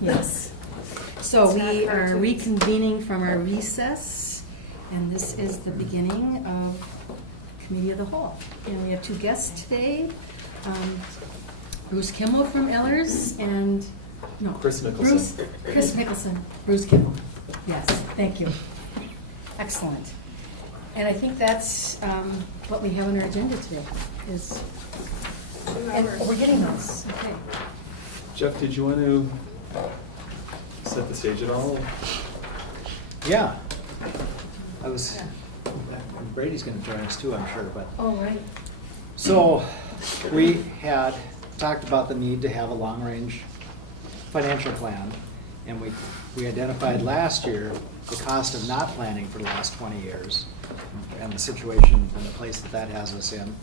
Yes. So we are reconvening from our recess, and this is the beginning of Committee of the Whole. And we have two guests today, Bruce Kimmel from Ellers and, no. Chris Nicholson. Chris Nicholson, Bruce Kimmel. Yes, thank you. Excellent. And I think that's what we have on our agenda today is, and we're getting those, okay. Jeff, did you want to set the stage at all? Yeah. Brady's going to join us too, I'm sure. But Oh, right. so we had talked about the need to have a long-range financial plan, and we identified last year the cost of not planning for the last 20 years and the situation and the place that has us in.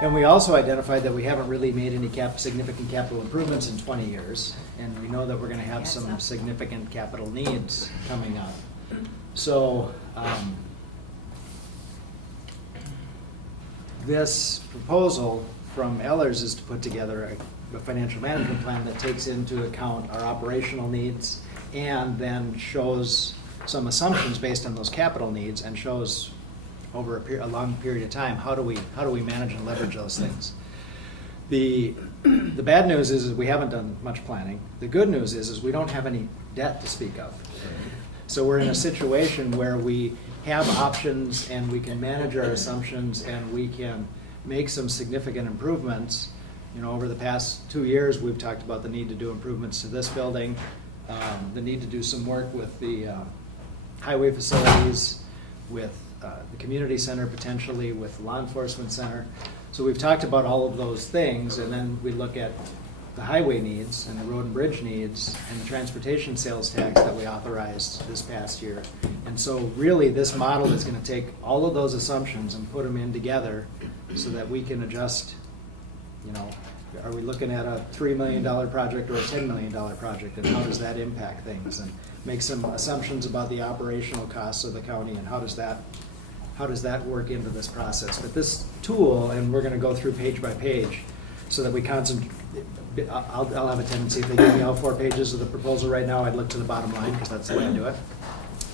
And we also identified that we haven't really made any significant capital improvements in 20 years, and we know that we're going to have some significant capital needs coming up. So this proposal from Ellers is to put together a financial management plan that takes into account our operational needs and then shows some assumptions based on those capital needs and shows over a long period of time how do we manage and leverage those things. The bad news is we haven't done much planning. The good news is we don't have any debt to speak of. So we're in a situation where we have options and we can manage our assumptions and we can make some significant improvements. You know, over the past 2 years, we've talked about the need to do improvements to this building, the need to do some work with the highway facilities, with the community center, potentially with the law enforcement center. So we've talked about all of those things, and then we look at the highway needs and the road and bridge needs and the transportation sales tax that we authorized this past year. And so really this model is going to take all of those assumptions and put them in together so that we can adjust, you know, are we looking at a $3 million project or a $10 million project, and how does that impact things, and make some assumptions about the operational costs of the county and how does that work into this process. But this tool, and we're going to go through page by page so that we concentrate. I'll have a tendency, if they give me all 4 pages of the proposal right now, I'd look to the bottom line because that's the way I do it.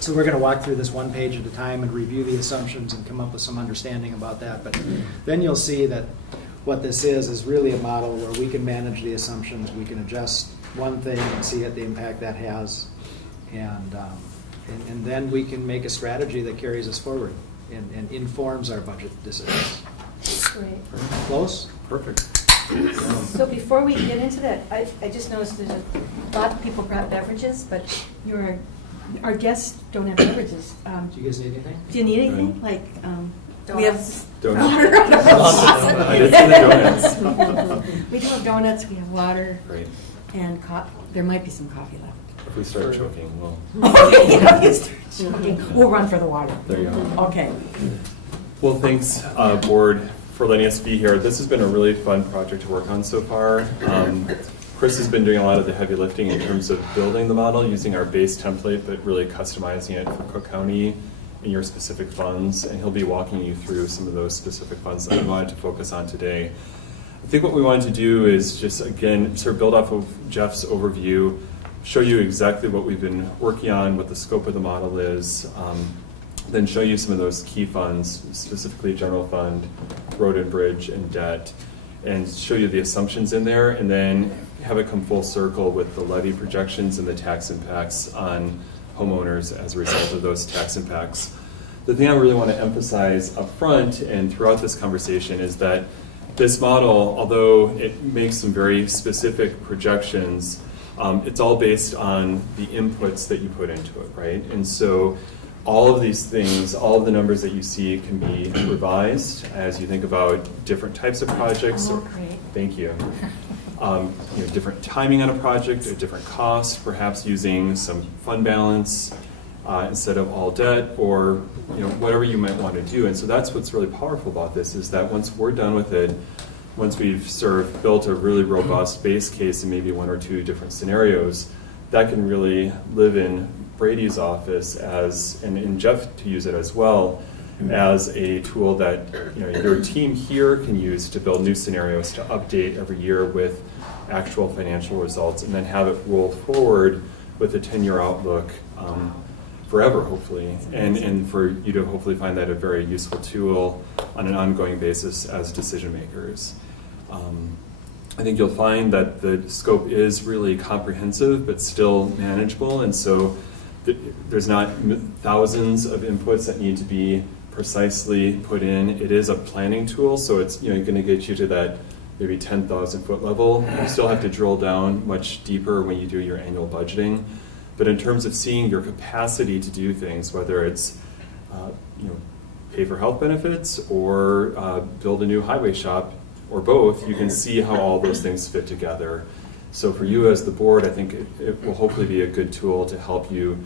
So we're going to walk through this one page at a time and review the assumptions and come up with some understanding about that. But then you'll see that what this is really a model where we can manage the assumptions, we can adjust one thing and see the impact that has, and then we can make a strategy that carries us forward and informs our budget decisions. Great. Close? Perfect. So before we get into that, I just noticed there's a lot of people brought beverages, but our guests don't have beverages. Do you guys need anything? Do you need anything? Like, we have Donuts. water. I did see the donuts. We do have donuts, we have water, Great. and there might be some coffee left. If we start choking, we'll. Yeah, you start choking. We'll run for the water. There you go. Okay. Well, thanks, board, for letting us be here. This has been a really fun project to work on so far. Chris has been doing a lot of the heavy lifting in terms of building the model, using our base template, but really customizing it for Cook County and your specific funds. And he'll be walking you through some of those specific funds that we wanted to focus on today. I think what we wanted to do is just, again, sort of build off of Jeff's overview, show you exactly what we've been working on, what the scope of the model is, then show you some of those key funds, specifically general fund, road and bridge, and debt, and show you the assumptions in there, and then have it come full circle with the levy projections and the tax impacts on homeowners as a result of those tax impacts. The thing I really want to emphasize up front and throughout this conversation is that this model, although it makes some very specific projections, it's all based on the inputs that you put into it, right? And so all of these things, all of the numbers that you see can be revised as you think about different types of projects. Oh, great. Thank you. Different timing on a project, or different costs, perhaps using some fund balance instead of all debt, or whatever you might want to do. And so that's what's really powerful about this, is that once we're done with it, once we've sort of built a really robust base case and maybe 1 or 2 different scenarios, that can really live in Brady's office and Jeff to use it as well, as a tool that your team here can use to build new scenarios to update every year with actual financial results, and then have it roll forward with a 10-year outlook forever, hopefully, and for you to hopefully find that a very useful tool on an ongoing basis as decision makers. I think you'll find that the scope is really comprehensive but still manageable, and so there's not thousands of inputs that need to be precisely put in. It is a planning tool, so it's going to get you to that maybe 10,000 foot level. You still have to drill down much deeper when you do your annual budgeting. But in terms of seeing your capacity to do things, whether it's pay for health benefits or build a new highway shop or both, you can see how all those things fit together. So for you as the board, I think it will hopefully be a good tool to help you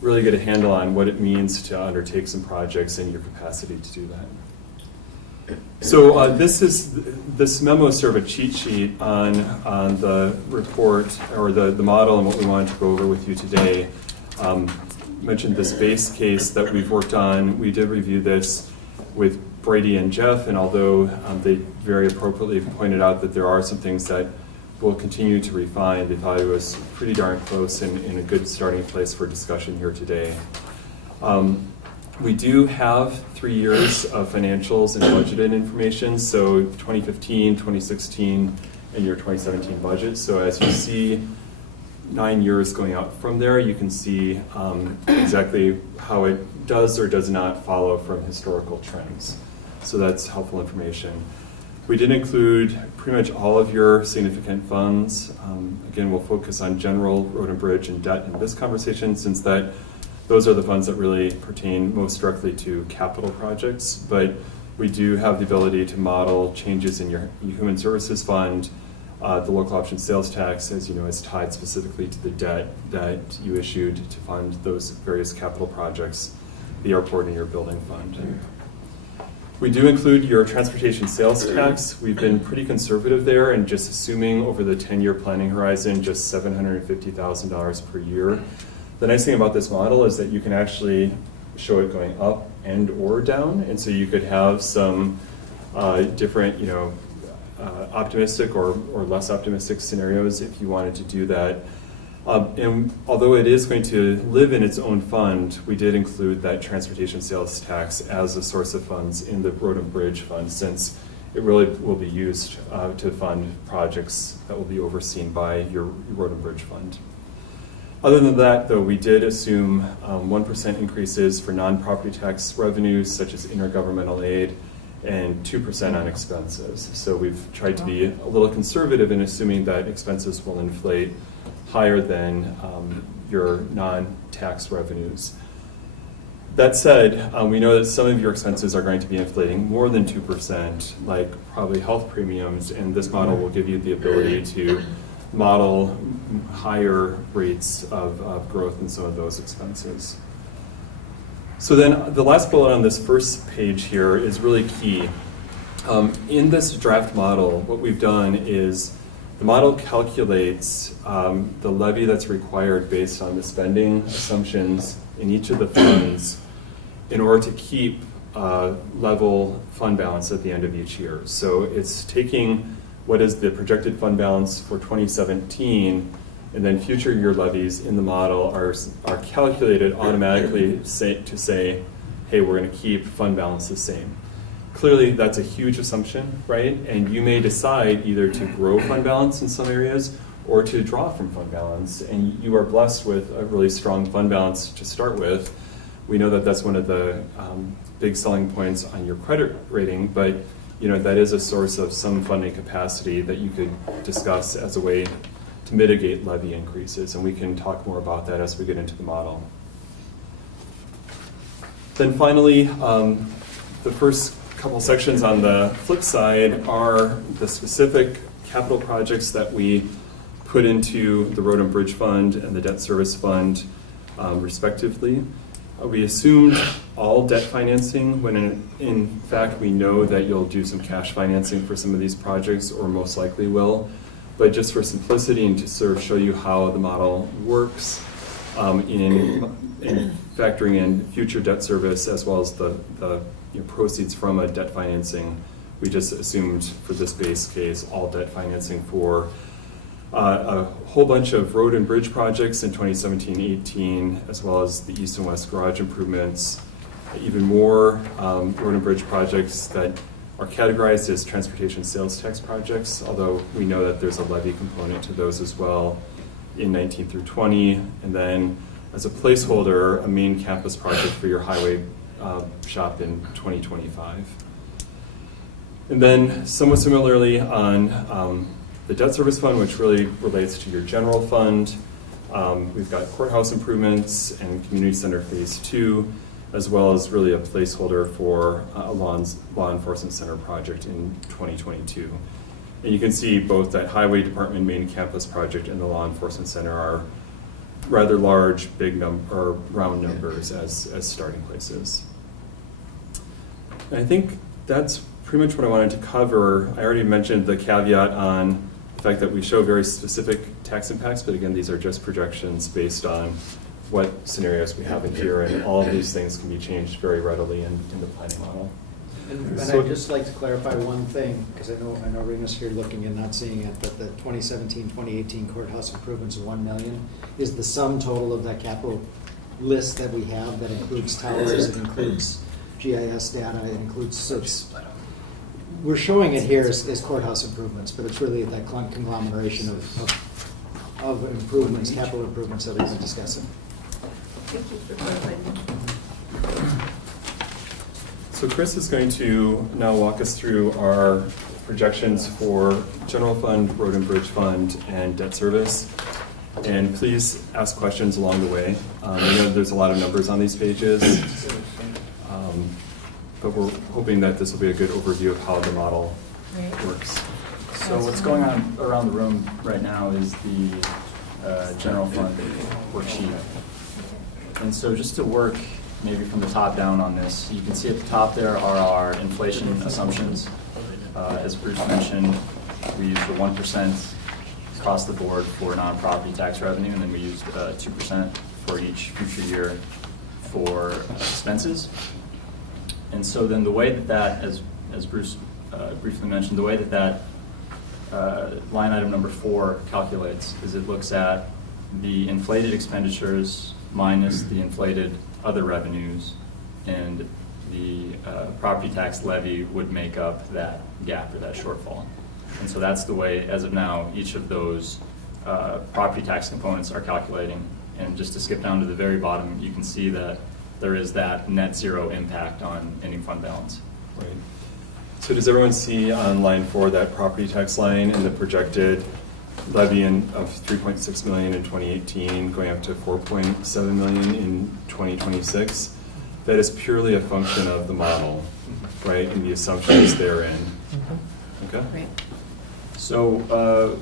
really get a handle on what it means to undertake some projects and your capacity to do that. So this memo is sort of a cheat sheet on the report or the model and what we wanted to go over with you today. Mentioned this base case that we've worked on. We did review this with Brady and Jeff, and although they very appropriately pointed out that there are some things that we'll continue to refine, they thought it was pretty darn close and a good starting place for discussion here today. We do have 3 years of financials and budgeted information, so 2015, 2016, and your 2017 budget. So as you see 9 years going out from there, you can see exactly how it does or does not follow from historical trends. So that's helpful information. We did include pretty much all of your significant funds. Again, we'll focus on general road and bridge and debt in this conversation, since those are the funds that really pertain most directly to capital projects. But we do have the ability to model changes in your human services fund. The local option sales tax, as you know, is tied specifically to the debt that you issued to fund those various capital projects, the airport and your building fund. We do include your transportation sales tax. We've been pretty conservative there and just assuming over the 10-year planning horizon, just $750,000 per year. The nice thing about this model is that you can actually show it going up and or down, and so you could have some different, optimistic or less optimistic scenarios if you wanted to do that. And although it is going to live in its own fund, we did include that transportation sales tax as a source of funds in the road and bridge fund, since it really will be used to fund projects that will be overseen by your road and bridge fund. Other than that, though, we did assume 1% increases for non-property tax revenues, such as intergovernmental aid, and 2% on expenses. So we've tried to be a little conservative in assuming that expenses will inflate higher than your non-tax revenues. That said, we know that some of your expenses are going to be inflating more than 2%, like probably health premiums, and this model will give you the ability to model higher rates of growth in some of those expenses. So then the last bullet on this first page here is really key. In this draft model, what we've done is the model calculates the levy that's required based on the spending assumptions in each of the funds in order to keep level fund balance at the end of each year. So it's taking what is the projected fund balance for 2017, and then future year levies in the model are calculated automatically to say, hey, we're going to keep fund balance the same. Clearly, that's a huge assumption, right? And you may decide either to grow fund balance in some areas or to draw from fund balance. And you are blessed with a really strong fund balance to start with. We know that that's one of the big selling points on your credit rating, but that is a source of some funding capacity that you could discuss as a way to mitigate levy increases. And we can talk more about that as we get into the model. Then finally, the first couple sections on the flip side are the specific capital projects that we put into the Road and Bridge Fund and the Debt Service Fund, respectively. We assumed all debt financing when in fact we know that you'll do some cash financing for some of these projects, or most likely will. But just for simplicity and to sort of show you how the model works, in factoring in future debt service as well as the proceeds from a debt financing. We just assumed for this base case all debt financing for a whole bunch of road and bridge projects in 2017-18, as well as the east and west garage improvements, even more road and bridge projects that are categorized as transportation sales tax projects, although we know that there's a levy component to those as well in 19 through 20, and then as a placeholder, a main campus project for your highway shop in 2025. And then somewhat similarly on the debt service fund, which really relates to your general fund, we've got courthouse improvements and community center phase 2, as well as really a placeholder for a law enforcement center project in 2022. And you can see both that highway department main campus project and the law enforcement center are rather large, or round numbers as starting places. And I think that's pretty much what I wanted to cover. I already mentioned the caveat on the fact that we show very specific tax impacts, but again, these are just projections based on what scenarios we have in here, and all of these things can be changed very readily in the planning model. And So- I'd just like to clarify one thing, because I know Rena's here looking and not seeing it, but the 2017-2018 courthouse improvements of $1 million is the sum total of that capital list that we have that includes towers, it includes GIS data, it includes search. We're showing it here as courthouse improvements, but it's really that conglomeration of improvements, capital improvements that we've been discussing. Thank you for clarifying. So Chris is going to now walk us through our projections for general fund, road and bridge fund, and debt service. And please ask questions along the way. I know there's a lot of numbers on these pages, but we're hoping that this will be a good overview of how the model works. So what's going on around the room right now is the general fund worksheet. And so just to work maybe from the top down on this, you can see at the top there are our inflation assumptions. As Bruce mentioned, we used the 1% across the board for non-property tax revenue, and then we used 2% for each future year for expenses. And so then the way that, as Bruce briefly mentioned, the way that line item number 4 calculates is it looks at the inflated expenditures minus the inflated other revenues, and the property tax levy would make up that gap or that shortfall. And so that's the way, as of now, each of those property tax components are calculating. And just to skip down to the very bottom, you can see that there is that net zero impact on ending fund balance. Right. So does everyone see on line 4 that property tax line and the projected levy of $3.6 million in 2018 going up to $4.7 million in 2026? That is purely a function of the model, right, and the assumptions therein. Okay? Right. So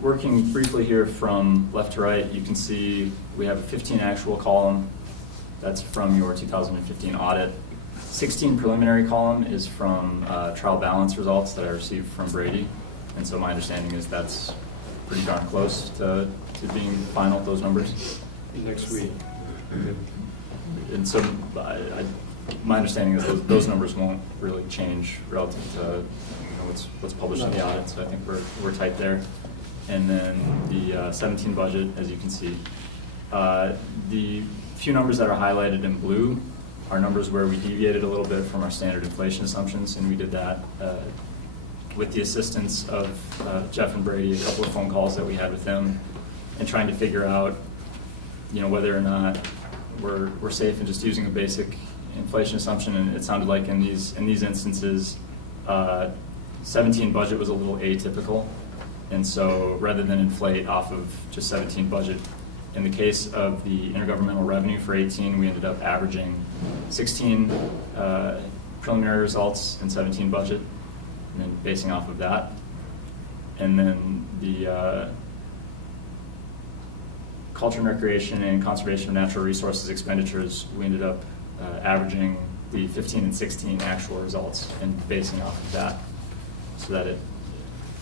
working briefly here from left to right, you can see we have a 15 actual column. That's from your 2015 audit. 16 preliminary column is from trial balance results that I received from Brady. And so my understanding is that's pretty darn close to being final, those numbers. Next week. And so my understanding is those numbers won't really change relative to what's published in the audit, so I think we're tight there. And then the 17 budget, as you can see. The few numbers that are highlighted in blue are numbers where we deviated a little bit from our standard inflation assumptions, and we did that with the assistance of Jeff and Brady, a couple of phone calls that we had with them, and trying to figure out whether or not we're safe in just using a basic inflation assumption. And it sounded like in these instances 17 budget was a little atypical, and so rather than inflate off of just 17 budget, in the case of the intergovernmental revenue for 18, we ended up averaging 16 preliminary results and 17 budget, and then basing off of that. And then the culture and recreation and conservation of natural resources expenditures, we ended up averaging the 15 and 16 actual results and basing off of that, so that it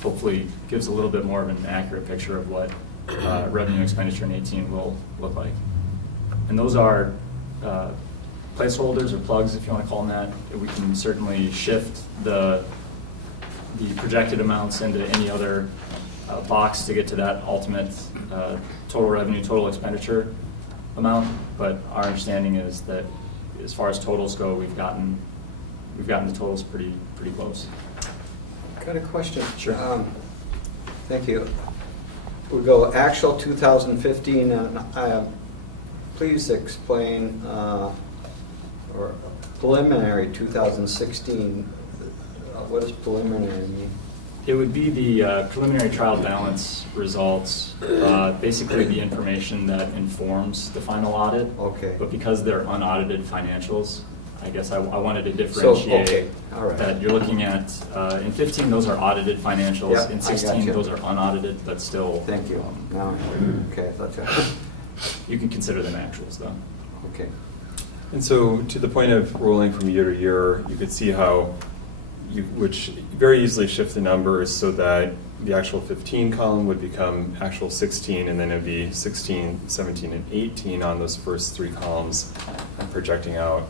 hopefully gives a little bit more of an accurate picture of what revenue expenditure in 18 will look like. And those are placeholders or plugs, if you want to call them that. We can certainly shift the projected amounts into any other box to get to that ultimate total revenue, total expenditure amount. But our understanding is that as far as totals go, we've gotten the totals pretty close. Got a question? Sure. Thank you. We go actual 2015, please explain, or preliminary 2016, what does preliminary mean? It would be the preliminary trial balance results, basically the information that informs the final audit. Okay. But because they're unaudited financials, I guess I wanted to So, differentiate okay, all right. that you're looking at, in 15, those are audited financials. Yeah, In I 16, gotcha. those are unaudited, but still. Thank you. Now, okay, I thought that, You can consider them actuals, though. okay. And so to the point of rolling from year to year, you could see how you would very easily shift the numbers so that the actual 15 column would become actual 16, and then it'd be 16, 17, and 18 on those first three columns, and projecting out,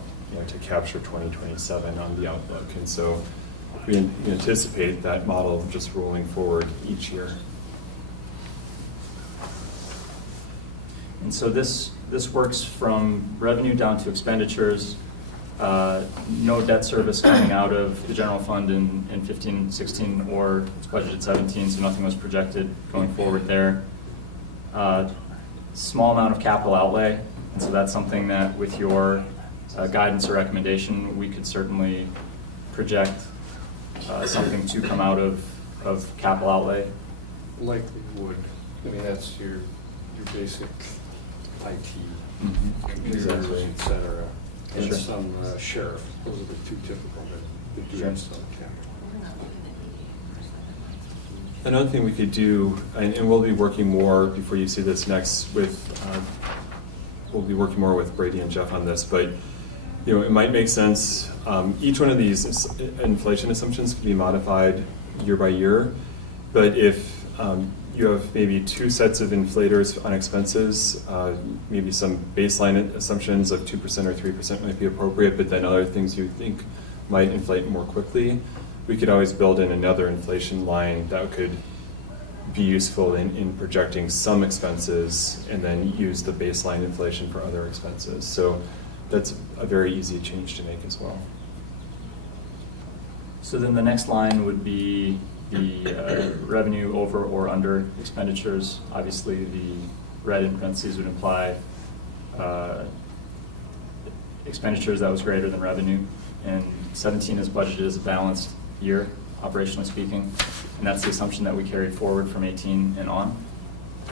to capture 2027 on the outlook. And so we anticipate that model just rolling forward each year. And so this works from revenue down to expenditures. No debt service coming out of the general fund in 15, 16, or it's budgeted 17, so nothing was projected going forward there. Small amount of capital outlay, and so that's something that with your guidance or recommendation, we could certainly project something to come out of capital outlay. Likely would. I mean, that's your basic IT, computers, Exactly. et cetera, and Sure. some sheriff. Those are the two typical that do Sure. some capital. Another thing we could do, and we'll be working more before you see this next with, we'll be working more with Brady and Jeff on this, but it might make sense. Each one of these inflation assumptions can be modified year by year, but if you have maybe two sets of inflators on expenses, maybe some baseline assumptions of 2% or 3% might be appropriate, but then other things you think might inflate more quickly, we could always build in another inflation line that could be useful in projecting some expenses and then use the baseline inflation for other expenses. So that's a very easy change to make as well. So then the next line would be the revenue over or under expenditures. Obviously, the red in parentheses would imply expenditures that was greater than revenue. And 17 is budgeted as a balanced year, operationally speaking. And that's the assumption that we carried forward from 18 and on.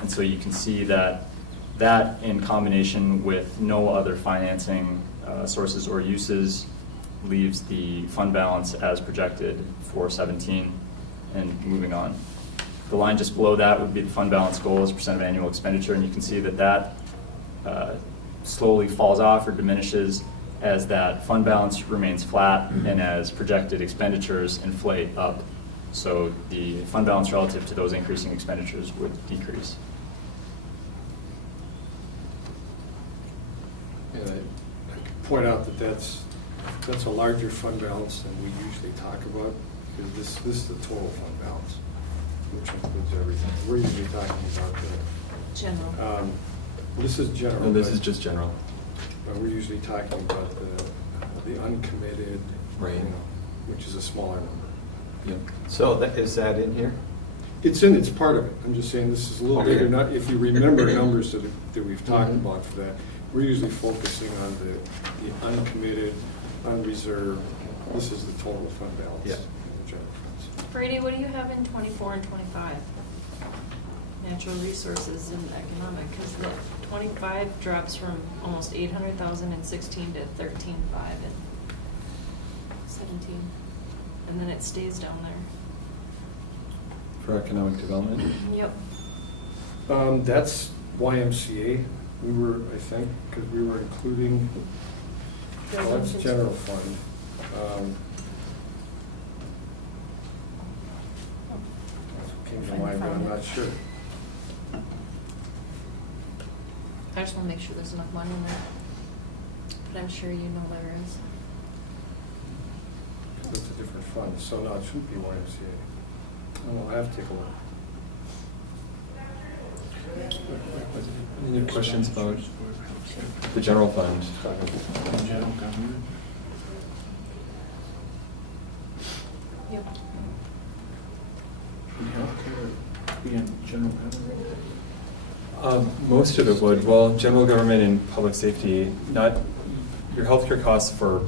And so you can see that in combination with no other financing sources or uses leaves the fund balance as projected for 17 and moving on. The line just below that would be the fund balance goal as % of annual expenditure, and you can see that slowly falls off or diminishes as that fund balance remains flat and as projected expenditures inflate up. So the fund balance relative to those increasing expenditures would decrease. And I could point out that that's a larger fund balance than we usually talk about, because this is the total fund balance, which includes everything. We're usually talking about General. this is general. No, this but- is just general. but we're usually talking about the uncommitted, Right. Which is a smaller number. Yep. So is that in here? It's part of it. I'm just saying this is a little Okay. bigger. Not if you remember numbers that we've talked Mhm. about for that. We're usually focusing on the uncommitted, unreserved. This is the total fund balance. Yeah. in the general funds. Brady, what do you have in 24 and 25? Natural resources and economic, because the 25 drops from almost 800,000 in 16 to 13.5 in 17. And then it stays down there. For economic development? Yep. That's YMCA. We were, I think, because we were including, well, that's general fund. Came to mind, but I'm not sure. I just wanna make sure there's enough money in there. But I'm sure you know there is. It's a different fund, so no, it shouldn't be YMCA. I'll have to take a look. Any questions about the general fund? General government? Yep. Would healthcare be in general government? Most of it would. Well, general government and public safety, not, your healthcare costs for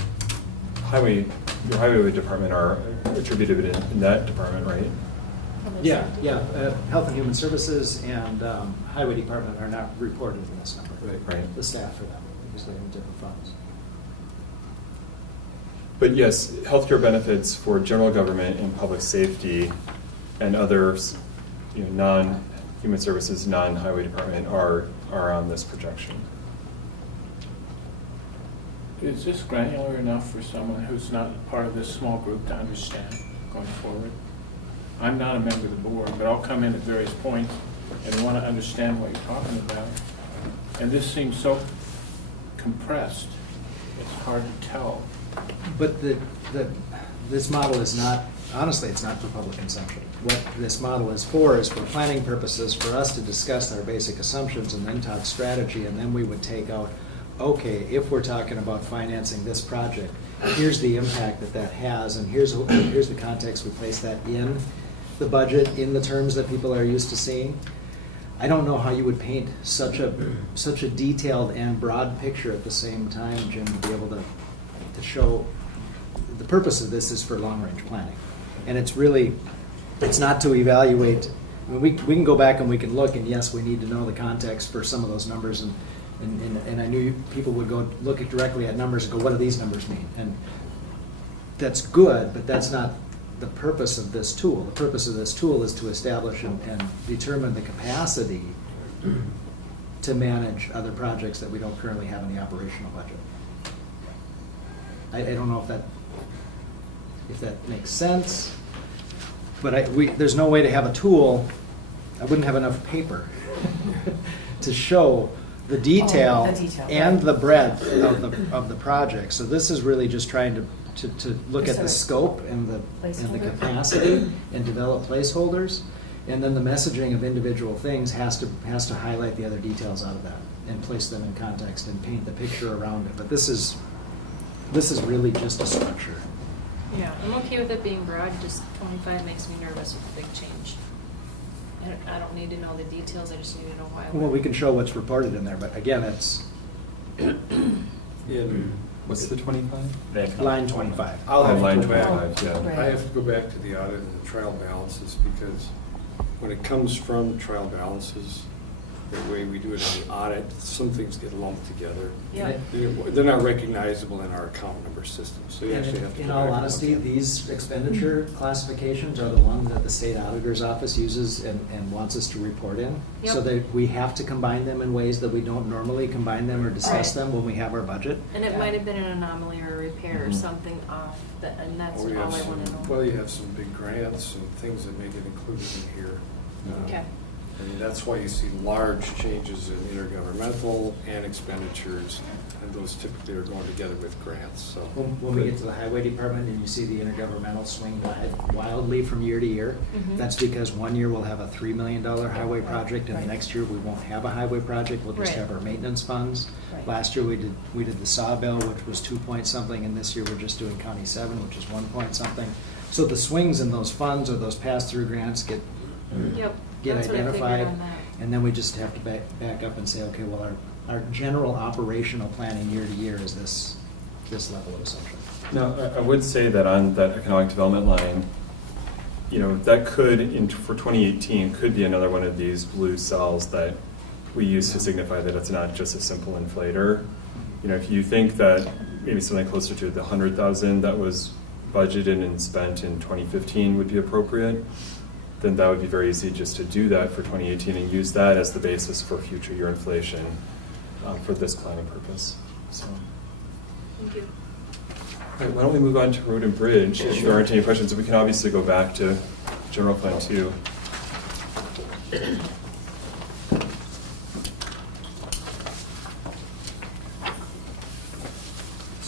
your highway department are attributed in that department, right? Yeah, Health and Human Services and Highway Department are not reported in this number. Right. The staff for them, because they're in different funds. But yes, healthcare benefits for general government and public safety and others, non-human services, non-highway department are on this projection. Is this granular enough for someone who's not part of this small group to understand going forward? I'm not a member of the board, but I'll come in at various points and want to understand what you're talking about. And this seems so compressed, it's hard to tell. But this model is not, honestly, it's not for public consumption. What this model is for planning purposes, for us to discuss our basic assumptions and then talk strategy, and then we would take out, okay, if we're talking about financing this project, here's the impact that has, and here's the context we place that in the budget, in the terms that people are used to seeing. I don't know how you would paint such a detailed and broad picture at the same time, Jim, to be able to show. The purpose of this is for long-range planning, and it's not to evaluate. I mean, we can go back and we can look, and yes, we need to know the context for some of those numbers, and I knew people would go look directly at numbers and go, what do these numbers mean? And that's good, but that's not the purpose of this tool. The purpose of this tool is to establish and determine the capacity to manage other projects that we don't currently have in the operational budget. I don't know if that makes sense, but there's no way to have a tool. I wouldn't have enough paper to show the detail, the detail, and right. the breadth of the project. So this is really just trying to look at the scope and the Placeholder. capacity and develop placeholders, and then the messaging of individual things has to highlight the other details out of that and place them in context and paint the picture around it. But this is really just a structure. Yeah, I'm okay with it being broad, just 25 makes me nervous with a big change. And I don't need to know the details, I just need to know why. Well, we can show what's reported in there, but again, it's What's the 25? line 25. I'll have Line to go back. 25, yeah. Right. I have to go back to the audit and the trial balances, because when it comes from trial balances, the way we do it in the audit, some things get lumped together. Yeah. They're not recognizable in our account number system, so you And actually have to. in go all back and honesty, look at it. these expenditure classifications are the ones that the state auditor's office uses and wants us to report in. So Yep. that we have to combine them in ways that we don't normally combine them or discuss Right. them when we have our budget. And it might have been an anomaly or a repair or Mhm. something off, and that's Or you all have I some- want to know. Well, you have some big grants and things that may get included in here. Okay. I mean, that's why you see large changes in intergovernmental and expenditures, and those typically are going together with grants, so. When we get to the highway department and you see the intergovernmental swing wildly from year to year, Mhm. that's because one year we'll have a $3 million highway project, and the Right. next year we won't have a highway project, we'll just Right. have our maintenance funds. Right. Last year we did the Sawbill, which was 2 point something, and this year we're just doing County 7, which is 1 point something. So the swings in those funds or those pass-through grants get Yep, get that's what I figured identified, on that. and then we just have to back up and say, okay, well, our general operational planning year to year is this level of assumption. Now, I would say that on that economic development line, that could, for 2018, could be another one of these blue cells that we use to signify that it's not just a simple inflator. If you think that maybe something closer to the 100,000 that was budgeted and spent in 2015 would be appropriate, then that would be very easy just to do that for 2018 and use that as the basis for future year inflation for this planning purpose. So, Thank you. all right, why don't we move on to Road and Bridge? If there aren't any questions, we can obviously go back to general fund too.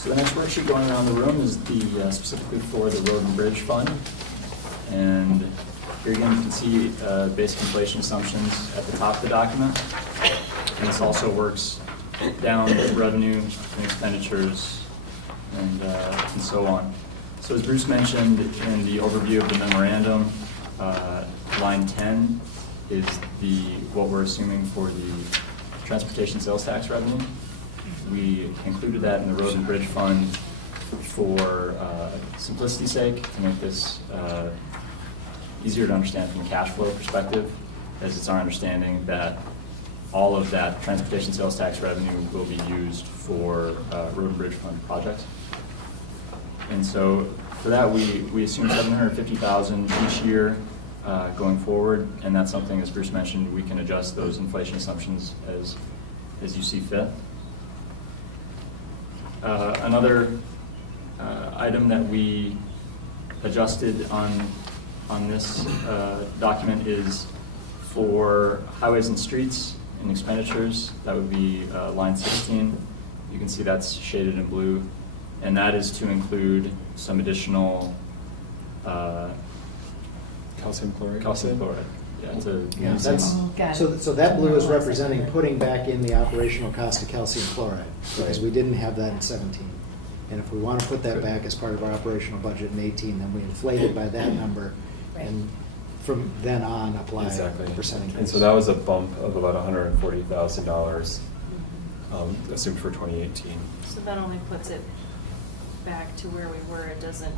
So the next worksheet going around the room is the specifically for the Road and Bridge Fund. And here again, you can see basic inflation assumptions at the top of the document. And this also works down with revenue and expenditures and so on. So as Bruce mentioned in the overview of the memorandum, line 10 is what we're assuming for the transportation sales tax revenue. We included that in the Road and Bridge Fund for simplicity's sake, to make this easier to understand from a cash flow perspective, as it's our understanding that all of that transportation sales tax revenue will be used for Road and Bridge Fund projects. And so for that, we assume $750,000 each year going forward, and that's something, as Bruce mentioned, we can adjust those inflation assumptions as you see fit. Another item that we adjusted on this document is for highways and streets and expenditures. That would be line 16. You can see that's shaded in blue, and that is to include some additional Calcium chloride? calcium chloride. Yeah, that's, Oh, got it. so that blue is representing putting back in the operational cost of calcium chloride, because we didn't have that in 17. And if we want to put that back as part of our operational budget in 18, then we inflate it by that number, and from then on apply Exactly. a percent increase. And so that was a bump of about $140,000 assumed for 2018. So that only puts it back to where we were. It doesn't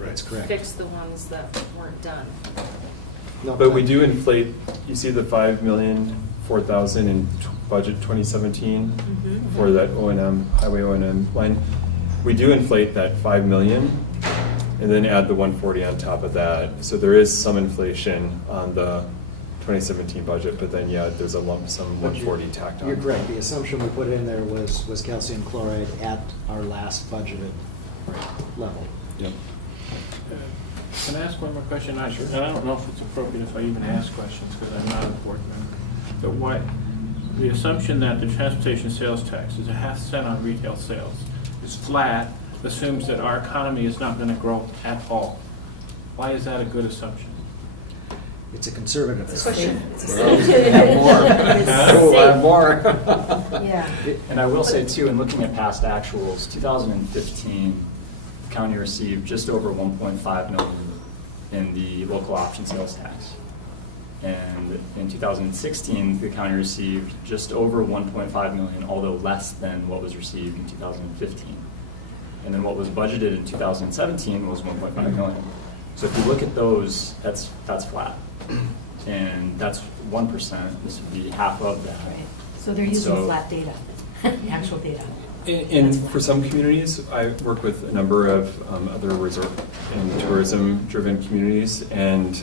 That's correct. fix the ones that weren't done. No, But we do inflate, you see the $5,004,000 in budget 2017 for that O&M, highway O&M line. We do inflate that $5 million and then add the 140 on top of that. So there is some inflation on the 2017 budget, but then, yeah, there's a lump sum 140 tacked on. You're correct. The assumption we put in there was calcium chloride at our last budgeted level. Yep. Can I ask one more question? And I don't know if it's appropriate if I even ask questions, because I'm not a board member. But why, the assumption that the transportation sales tax is a half cent on retail sales is flat, assumes that our economy is not going to grow at all. Why is that a good assumption? It's a conservative assumption. We'll have more. We'll have more. Yeah. And I will say too, in looking at past actuals, 2015, the county received just over 1.5 million in the local option sales tax. And in 2016, the county received just over 1.5 million, although less than what was received in 2015. And then what was budgeted in 2017 was 1.5 million. So if you look at those, that's flat. And that's 1%. This would be half of that. Right. So they're using So- flat data, actual data. And for some communities, I work with a number of other resort and tourism-driven communities, and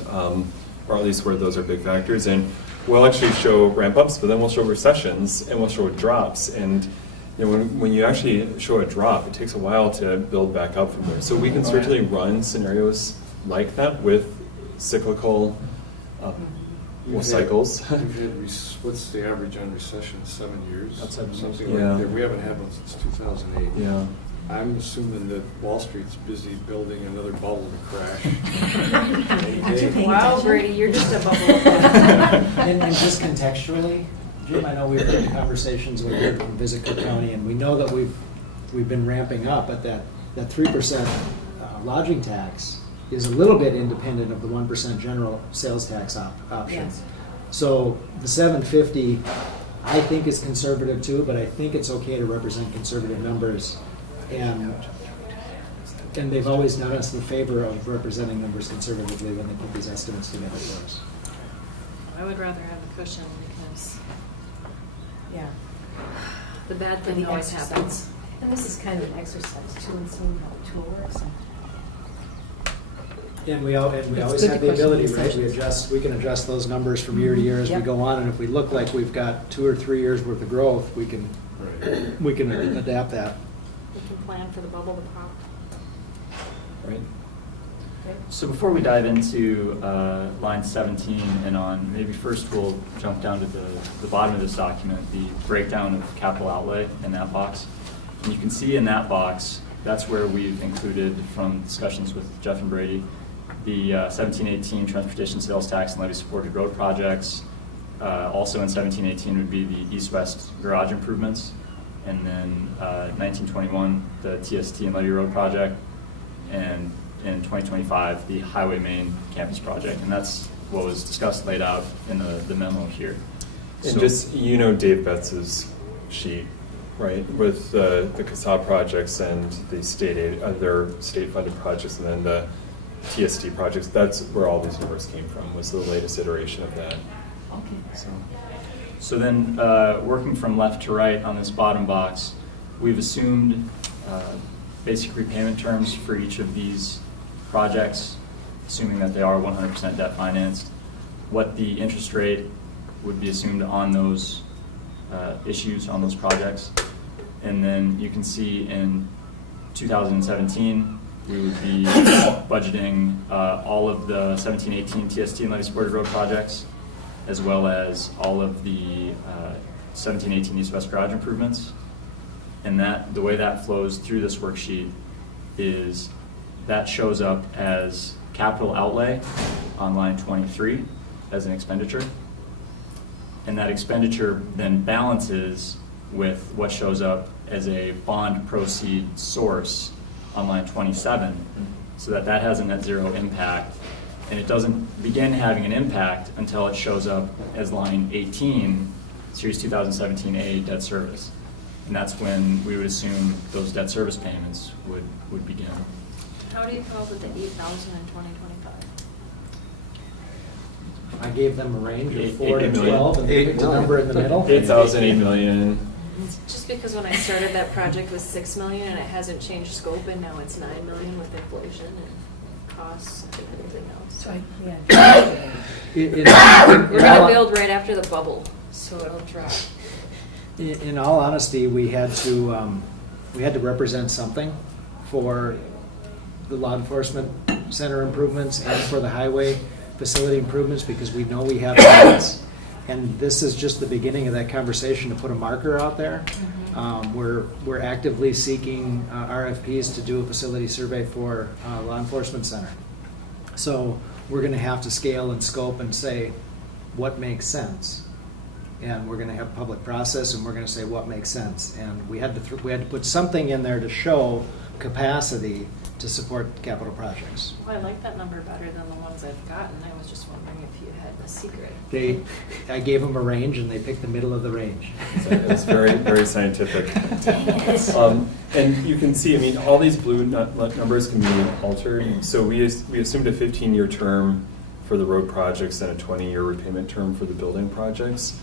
or at least where those are big factors. And we'll actually show ramp-ups, but then we'll show recessions, and we'll show drops. And you know, when you actually show a drop, it takes a while to build back up from there. So we can certainly run scenarios like that with cyclical cycles. We've had, what's the average on recession, 7 years? About 7 years. Something Yeah. like that. We haven't had one since 2008. Yeah. I'm assuming that Wall Street's busy building another bubble to crash. Any day. Wow, Brady, you're just a bubble. And just contextually, Jim, I know we've had conversations with you from Visit Cook County, and we know that we've been ramping up, but that 3% lodging tax is a little bit independent of the 1% general sales tax option. Yes. So the 750, I think is conservative too, but I think it's okay to represent conservative numbers. And they've always done us the favor of representing numbers conservatively when they put these estimates together for us. I would rather have a cushion because Yeah. the bad For thing the always exercise. happens. And this is kind of an exercise too, in seeing how the tool works. And we always good have to the question ability, the right? We can adjust those numbers from year to year as we Yep. go on, and if we look like we've got 2 or 3 years worth of growth, we can adapt that. We can plan for the bubble to pop. Right. So before we dive into line 17 and on, maybe first we'll jump down to the bottom of this document, the breakdown of capital outlay in that box. And you can see in that box, that's where we've included, from discussions with Jeff and Brady, the 1718 transportation sales tax and levy supported road projects. Also in 1718 would be the east-west garage improvements. And then 1921, the TST and levy road project. And in 2025, the highway main campus project. And that's what was discussed, laid out in the memo here. And So- just, you know, Dave Betts's sheet, right, with the CASA projects and the state aid, other state-funded projects, and then the TST projects. That's where all these numbers came from, was the latest iteration of that. Okay. So then, working from left to right on this bottom box, we've assumed basic repayment terms for each of these projects, assuming that they are 100% debt financed, what the interest rate would be assumed on those issues, on those projects. And then you can see in 2017, we would be budgeting all of the 1718 TST and levy supported road projects, as well as all of the 1718 east-west garage improvements. And that, the way that flows through this worksheet is that shows up as capital outlay on line 23 as an expenditure. And that expenditure then balances with what shows up as a bond proceed source on line 27, so that that has a net zero impact. And it doesn't begin having an impact until it shows up as line 18, Series 2017A debt service. And that's when we would assume those debt service payments would begin. How do you come up with the 8,000 in 2025? I gave them a range Eight- of 4 to 8 million. 12, and they picked a number in the middle. 8,000, 8 million. Just because when I started that project was 6 million and it hasn't changed scope, and now it's 9 million with inflation and costs and everything else. So yeah. We're gonna build right after the bubble, so it'll drop. In all honesty, we had to represent something for the law enforcement center improvements and for the highway facility improvements, because we know we have needs. And this is just the beginning of that conversation to put a marker out there. We're actively seeking RFPs to do a facility survey for law enforcement center. So we're going to have to scale and scope and say what makes sense. And we're going to have public process, and we're going to say what makes sense. And we had to put something in there to show capacity to support capital projects. Well, I like that number better than the ones I've gotten. I was just wondering if you had a secret. I gave them a range, and they picked the middle of the range. So it's very, very scientific. Dang it. And you can see, I mean, all these blue numbers can be altered. So we assumed a 15-year term for the road projects and a 20-year repayment term for the building projects.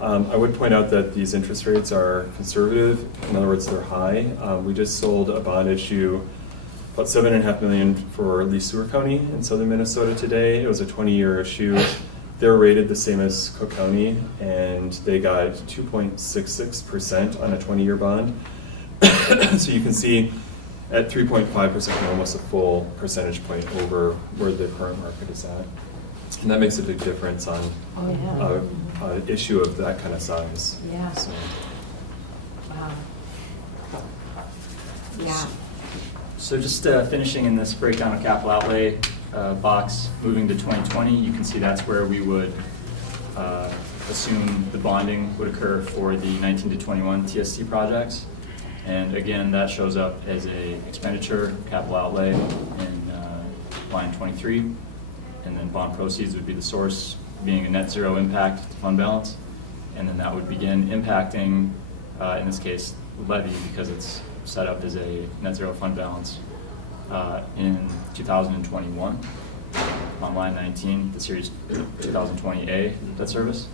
I would point out that these interest rates are conservative. In other words, they're high. We just sold a bond issue, about $7.5 million for Lee Sewer County in southern Minnesota today. It was a 20-year issue. They're rated the same as Cook County, and they got 2.66% on a 20-year bond. So you can see at 3.5%, almost a full percentage point over where the current market is at. And that makes a big difference on an issue of that kind of size. Yeah. So. Wow. Yeah. So just finishing in this breakdown of capital outlay box, moving to 2020, you can see that's where we would assume the bonding would occur for the 19 to 21 TST projects. And again, that shows up as a expenditure, capital outlay in line 23. And then bond proceeds would be the source, being a net zero impact to fund balance. And then that would begin impacting, in this case, levy, because it's set up as a net zero fund balance in 2021 on line 19, the Series 2020A debt service.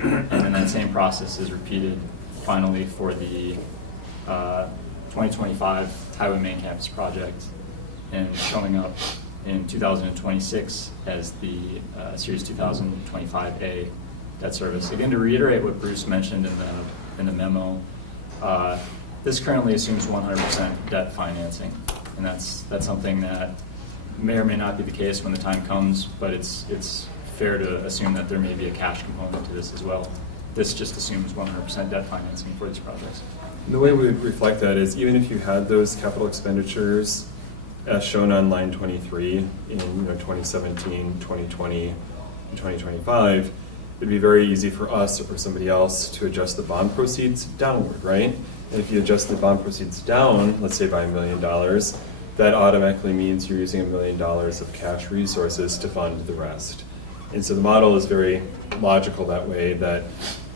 And then that same process is repeated finally for the 2025 highway main campus project, and showing up in 2026 as the Series 2025A debt service. Again, to reiterate what Bruce mentioned in the memo, this currently assumes 100% debt financing, and that's something that may or may not be the case when the time comes, but it's fair to assume that there may be a cash component to this as well. This just assumes 100% debt financing for these projects. And the way we would reflect that is even if you had those capital expenditures as shown on line 23 in 2017, 2020, and 2025, it'd be very easy for us or somebody else to adjust the bond proceeds downward, right? And if you adjust the bond proceeds down, let's say by $1 million, that automatically means you're using $1 million of cash resources to fund the rest. And so the model is very logical that way, that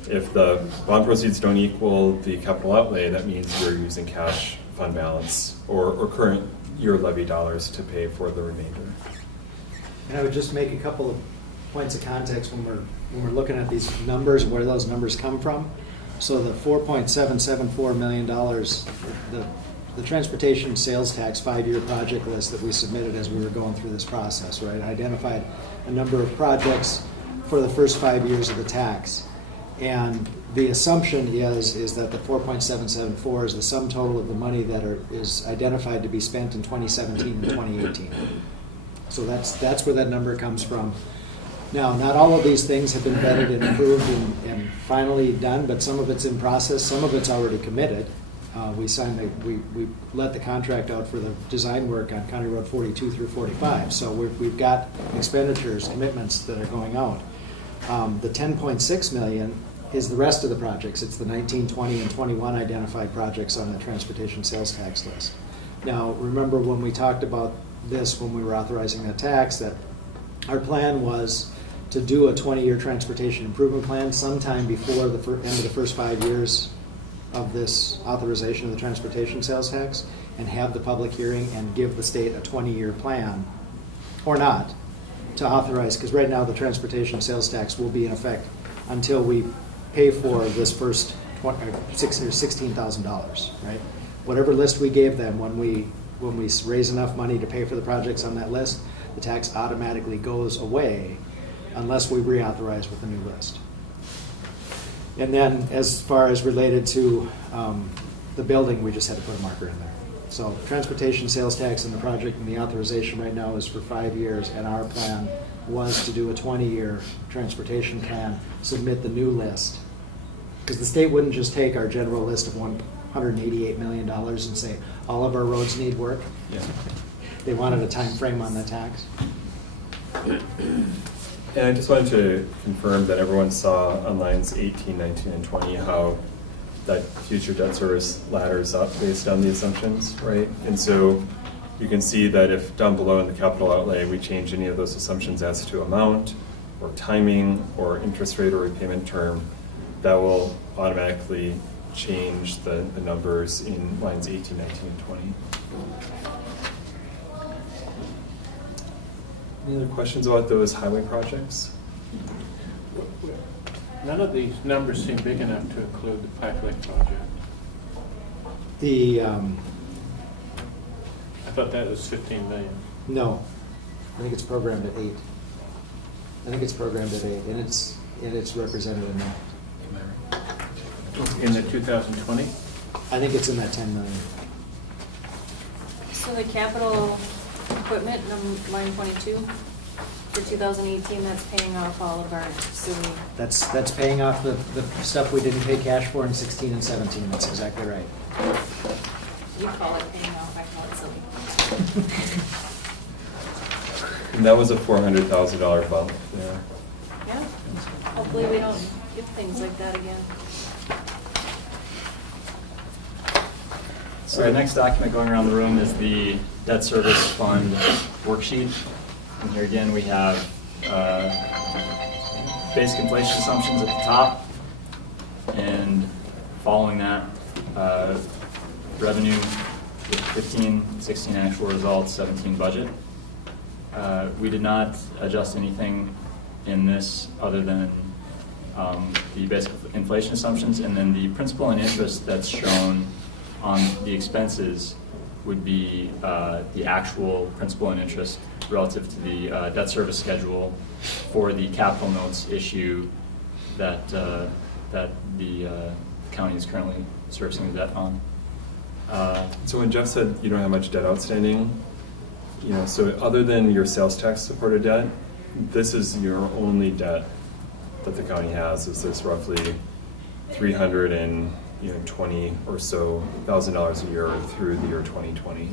if the bond proceeds don't equal the capital outlay, that means you're using cash fund balance or current year levy dollars to pay for the remainder. And I would just make a couple of points of context when we're looking at these numbers, where those numbers come from. So the $4.774 million, the transportation sales tax 5-year project list that we submitted as we were going through this process, right, identified a number of projects for the first 5 years of the tax. And the assumption is that the 4.774 is the sum total of the money that is identified to be spent in 2017 and 2018. So that's where that number comes from. Now, not all of these things have been vetted and approved and finally done, but some of it's in process, some of it's already committed. We let the contract out for the design work on County Road 42 through 45. So we've got expenditures, commitments that are going out. The $10.6 million is the rest of the projects. It's the 19, 20, and 21 identified projects on the transportation sales tax list. Now, remember when we talked about this when we were authorizing that tax, that our plan was to do a 20-year transportation improvement plan sometime before the end of the first 5 years of this authorization of the transportation sales tax, and have the public hearing and give the state a 20-year plan, or not, to authorize, because right now the transportation sales tax will be in effect until we pay for this first $16,000, right? Whatever list we gave them, when we raise enough money to pay for the projects on that list, the tax automatically goes away unless we reauthorize with a new list. And then as far as related to the building, we just had to put a marker in there. So transportation sales tax and the project and the authorization right now is for 5 years, and our plan was to do a 20-year transportation plan, submit the new list. Because the state wouldn't just take our general list of $188 million and say, all of our roads need work. Yeah. They wanted a time frame on the tax. And I just wanted to confirm that everyone saw on lines 18, 19, and 20 how that future debt service ladders up based on the assumptions, right? And so you can see that if down below in the capital outlay we change any of those assumptions as to amount or timing or interest rate or repayment term, that will automatically change the numbers in lines 18, 19, and 20. Any other questions about those highway projects? None of these numbers seem big enough to include the Pipeline project. I thought that was 15 million. No, I think it's programmed at 8. And it's represented in that. In the 2020? I think it's in that 10 million. So the capital equipment, line 22, for 2018, that's paying off all of our facility. That's paying off the stuff we didn't pay cash for in 16 and 17. That's exactly right. You call it paying off, I call it silly. And that was a $400,000 bump there. Yeah, hopefully we don't get things like that again. So the next document going around the room is the debt service fund worksheet. And here again we have basic inflation assumptions at the top, and following that, revenue with 15, 16 actual results, 17 budget. We did not adjust anything in this other than the basic inflation assumptions, and then the principal and interest that's shown on the expenses would be the actual principal and interest relative to the debt service schedule for the capital notes issue that the county is currently servicing the debt on. So when Jeff said you don't have much debt outstanding, so other than your sales tax supported debt, this is your only debt that the county has is this roughly $320 or so thousand a year through the year 2020.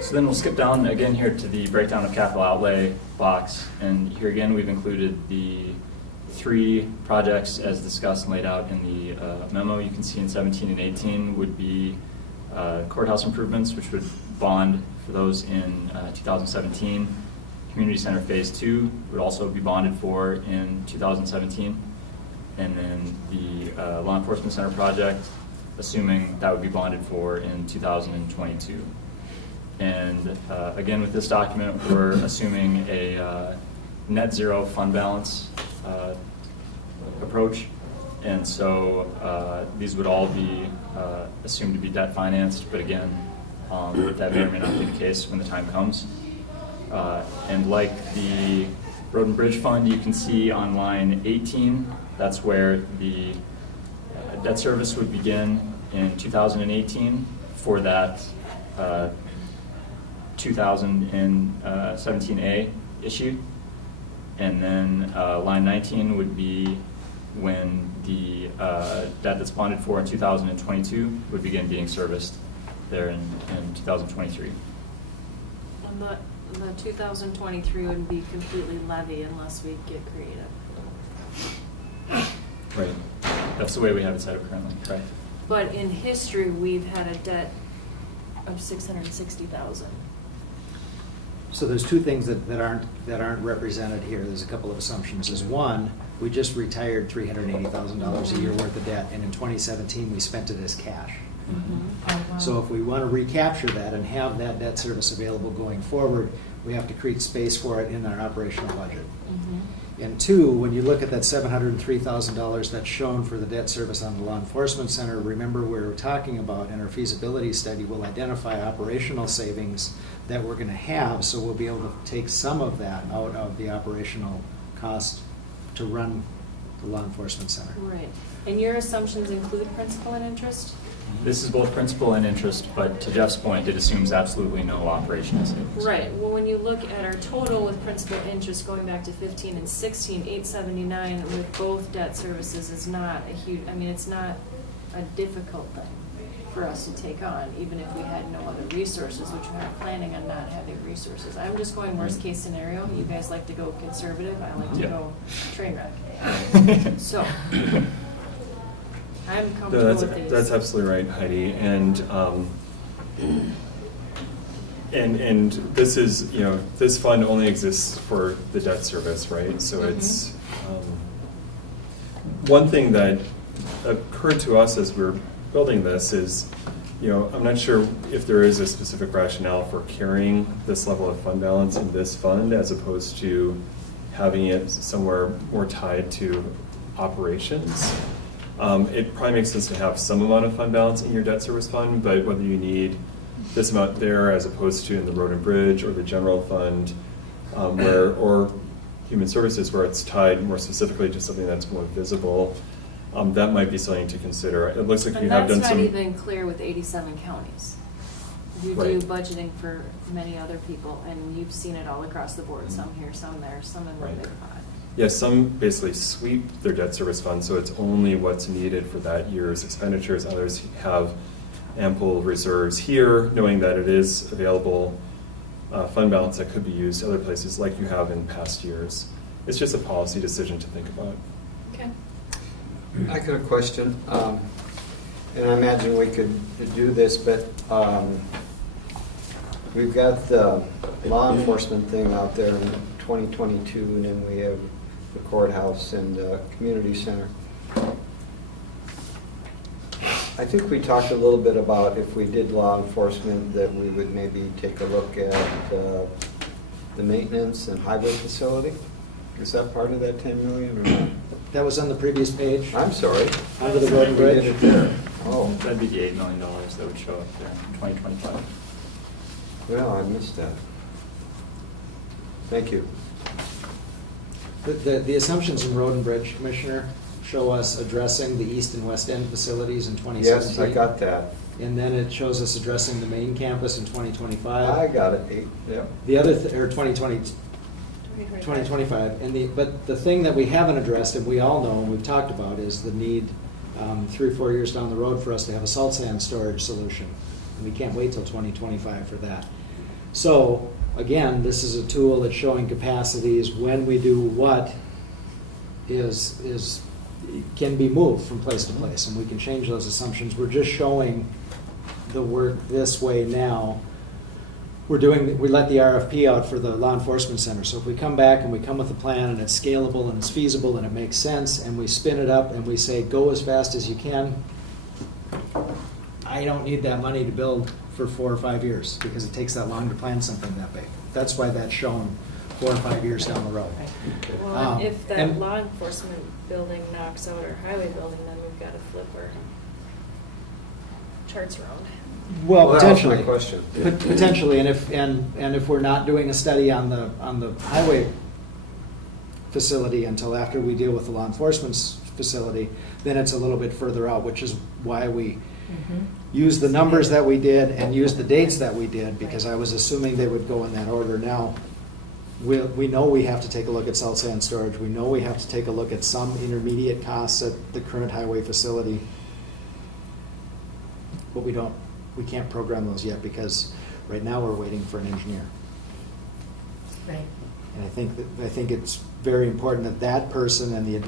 So then we'll skip down again here to the breakdown of capital outlay box. And here again, we've included the 3 projects as discussed and laid out in the memo. You can see in 17 and 18 would be courthouse improvements, which would bond for those in 2017. Community Center Phase 2 would also be bonded for in 2017. And then the Law Enforcement Center project, assuming that would be bonded for in 2022. And again, with this document, we're assuming a net zero fund balance approach. And so these would all be assumed to be debt financed, but again, that may or may not be the case when the time comes. And like the Road and Bridge Fund, you can see on line 18, that's where the debt service would begin in 2018 for that 2017A issue. And then line 19 would be when the debt that's bonded for in 2022 would begin being serviced there in 2023. And the 2023 would be completely levy unless we get creative. Right. That's the way we have it set up currently, correct? But in history, we've had a debt of $660,000. So there's 2 things that aren't represented here. There's a couple of assumptions. Is one, we just retired $380,000 a year worth of debt, and in 2017 we spent it as cash. So if we want to recapture that and have that debt service available going forward, we have to create space for it in our operational budget. And 2, when you look at that $703,000 that's shown for the debt service on the Law Enforcement Center, remember we were talking about in our feasibility study, we'll identify operational savings that we're going to have, so we'll be able to take some of that out of the operational cost to run the Law Enforcement Center. Right. And your assumptions include principal and interest? This is both principal and interest, but to Jeff's point, it assumes absolutely no operational savings. Right. Well, when you look at our total with principal and interest going back to 15 and 16, 879 with both debt services is not a huge, I mean, it's not a difficult thing for us to take on, even if we had no other resources, which we're not planning on not having resources. I'm just going worst case scenario. You guys like to go conservative. I like to go train wreck. So I'm comfortable with these. That's absolutely right, Heidi. And this is, this fund only exists for the debt service, right? So it's one thing that occurred to us as we were building this is, I'm not sure if there is a specific rationale for carrying this level of fund balance in this fund as opposed to having it somewhere more tied to operations. It probably makes sense to have some amount of fund balance in your debt service fund, but whether you need this amount there as opposed to in the Road and Bridge or the general fund, or human services where it's tied more specifically to something that's more visible, that might be something to consider. It looks like you have done And that's some. not even clear with 87 counties. You Right. do budgeting for many other people, and you've seen it all across the board, some here, some there, some in one Right. big pot. Yeah, some basically sweep their debt service fund, so it's only what's needed for that year's expenditures. Others have ample reserves here, knowing that it is available fund balance that could be used other places like you have in past years. It's just a policy decision to think about. Okay. I got a question, and I imagine we could do this, but we've got the law enforcement thing out there in 2022, and then we have the courthouse and the community center. I think we talked a little bit about if we did law enforcement, that we would maybe take a look at the maintenance and highway facility. Is that part of that 10 million or not? That was on the previous page. I'm sorry. Under the Road and We did Bridge. it there. Oh, That'd be the $8 million that would show up there in 2025. well, I missed that. Thank you. The assumptions in Road and Bridge, Commissioner, show us addressing the east and west end facilities in 2017. Yes, I got that. And then it shows us addressing the main campus in 2025. I got it. Yep. The other, or 2020, 2025. But the thing that we haven't addressed, and we all know, and we've talked about, is the need 3 or 4 years down the road for us to have a salt sand storage solution. And we can't wait till 2025 for that. So, again, this is a tool that's showing capacities when we do what can be moved from place to place, and we can change those assumptions. We're just showing the work this way now. We let the RFP out for the law enforcement center. So if we come back and we come with a plan and it's scalable and it's feasible and it makes sense, and we spin it up and we say, go as fast as you can, I don't need that money to build for 4 or 5 years, because it takes that long to plan something that big. That's why that's shown 4 or 5 years down the road. Well, if that and- law enforcement building knocks out our highway building, then we've got to flip our charts around. Well, That was potentially. my question. Potentially, and if we're not doing a study on the highway facility until after we deal with the law enforcement facility, then it's a little bit further out, which is why we use the numbers that we did and use the dates that we did, because I was assuming they would go in that order. Now, we know we have to take a look at salt sand storage. We know we have to take a look at some intermediate costs at the current highway facility. But we can't program those yet, because right now we're waiting for an engineer. Right. And I think it's very important that person and the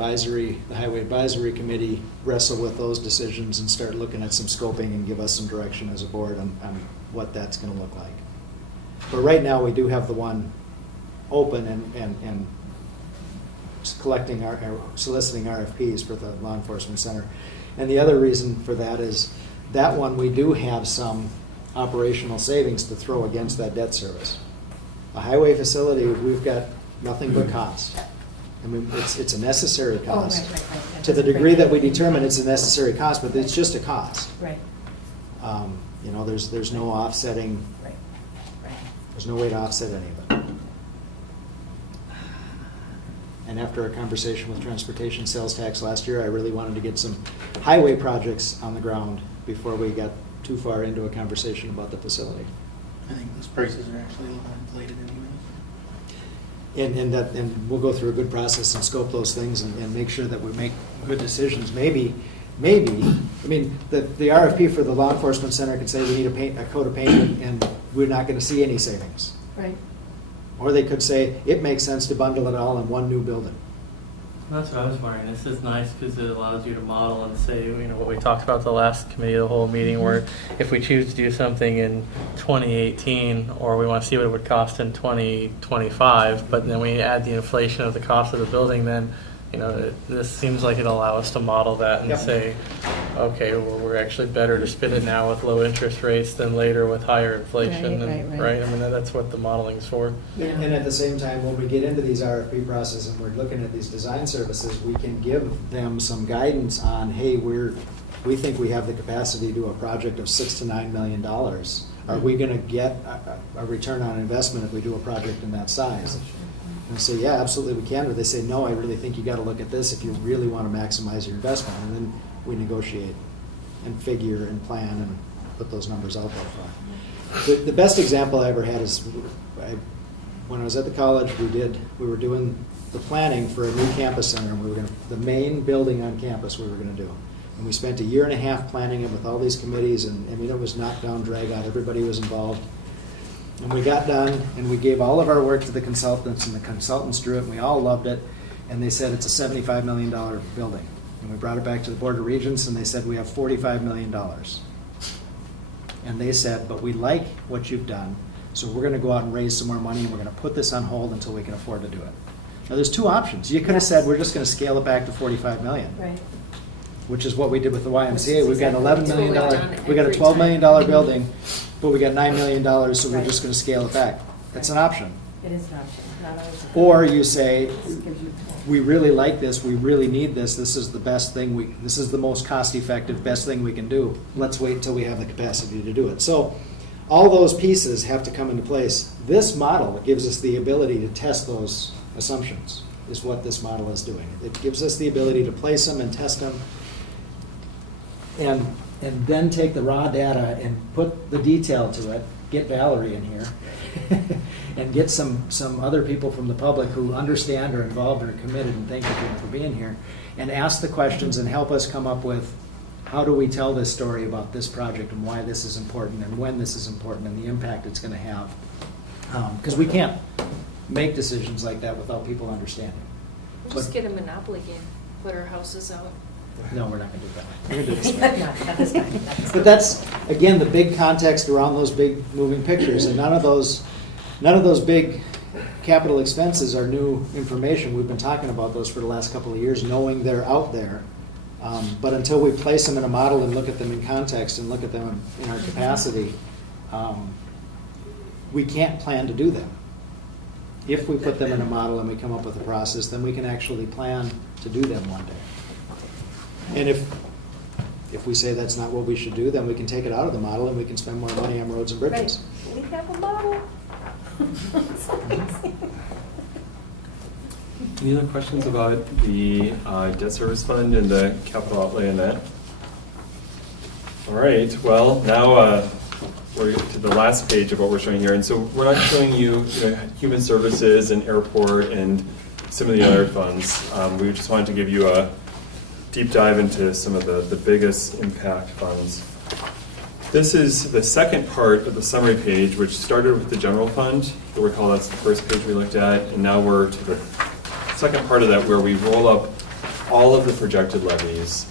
highway advisory committee wrestle with those decisions and start looking at some scoping and give us some direction as a board on what that's going to look like. But right now, we do have the one open and soliciting RFPs for the law enforcement center. And the other reason for that is that one, we do have some operational savings to throw against that debt service. A highway facility, we've got nothing but cost. I mean, it's a necessary cost. Oh, right. That To the doesn't degree break that we down. determine it's a necessary cost, but it's just a cost. Right, There's no offsetting, right. there's no way to offset any of it. And after a conversation with transportation sales tax last year, I really wanted to get some highway projects on the ground before we got too far into a conversation about the facility. I think those prices are actually a little inflated anyway. And we'll go through a good process and scope those things and make sure that we make good decisions. Maybe, I mean, the RFP for the law enforcement center could say we need a coat of paint and we're not going to see any savings. Right. Or they could say it makes sense to bundle it all in one new building. That's what I was wondering. This is nice because it allows you to model and say, what we talked about the last committee of the whole meeting, where if we choose to do something in 2018, or we want to see what it would cost in 2025, but then we add the inflation of the cost of the building, then this seems like it'll allow us to model that and Yep. say, okay, well, we're actually better to spend it now with low interest rates than later with higher inflation. Right. I mean, that's what the modeling's for. Yeah. And at the same time, when we get into these RFP processes and we're looking at these design services, we can give them some guidance on, hey, we think we have the capacity to do a project of $6 to $9 million. Are we going to get a return on investment if we do a project in that size? And I say, yeah, absolutely we can. Or they say, no, I really think you got to look at this if you really want to maximize your investment. And then we negotiate and figure and plan and put those numbers out there for. The best example I ever had is when I was at the college, we were doing the planning for a new campus center, and the main building on campus we were going to do. And we spent 1.5 years planning it with all these committees, and I mean, it was knock down, drag out. Everybody was involved. And we got done, and we gave all of our work to the consultants, and the consultants drew it, and we all loved it. And they said it's a $75 million building. And we brought it back to the Board of Regents, and they said we have $45 million. And they said, but we like what you've done, so we're going to go out and raise some more money, and we're going to put this on hold until we can afford to do it. Now, there's two options. You could have said, we're just going to scale it back to $45 million. Right. Which is what we did with the YMCA. Which is We've got an $11 million, exactly what we've done we got a every $12 million time. building, but we got $9 million, so we're Right. just going to scale it back. That's an option. It is an option, not always. Or you say, This gives you- we really like this, we really need this, this is the best thing, this is the most cost-effective, best thing we can do. Let's wait until we have the capacity to do it. So all those pieces have to come into place. This model gives us the ability to test those assumptions, is what this model is doing. It gives us the ability to place them and test them, and then take the raw data and put the detail to it get Valerie in here and get some other people from the public who understand, are involved, or are committed, and thank you for being here, and ask the questions and help us come up with how do we tell this story about this project and why this is important and when this is important and the impact it's going to have. Because we can't make decisions like that without people understanding. We'll just get a Monopoly game, put our houses out. No, we're not going to do that. We're going to do this way. Not this time. But that's, again, the big context around those big moving pictures, and none of those big capital expenses are new information. We've been talking about those for the last couple of years, knowing they're out there. But until we place them in a model and look at them in context and look at them in our capacity, we can't plan to do them. If we put them in a model and we come up with a process, then we can actually plan to do them one day. And if we say that's not what we should do, then we can take it out of the model and we can spend more money on roads and bridges. Right. We have a model. Any other questions about the debt service fund and the capital outlay in that? All right, well, now we're to the last page of what we're showing here. And so we're not showing you, human services and airport and some of the other funds. We just wanted to give you a deep dive into some of the biggest impact funds. This is the second part of the summary page, which started with the general fund. You'll recall that's the first page we looked at, and now we're to the second part of that where we roll up all of the projected levies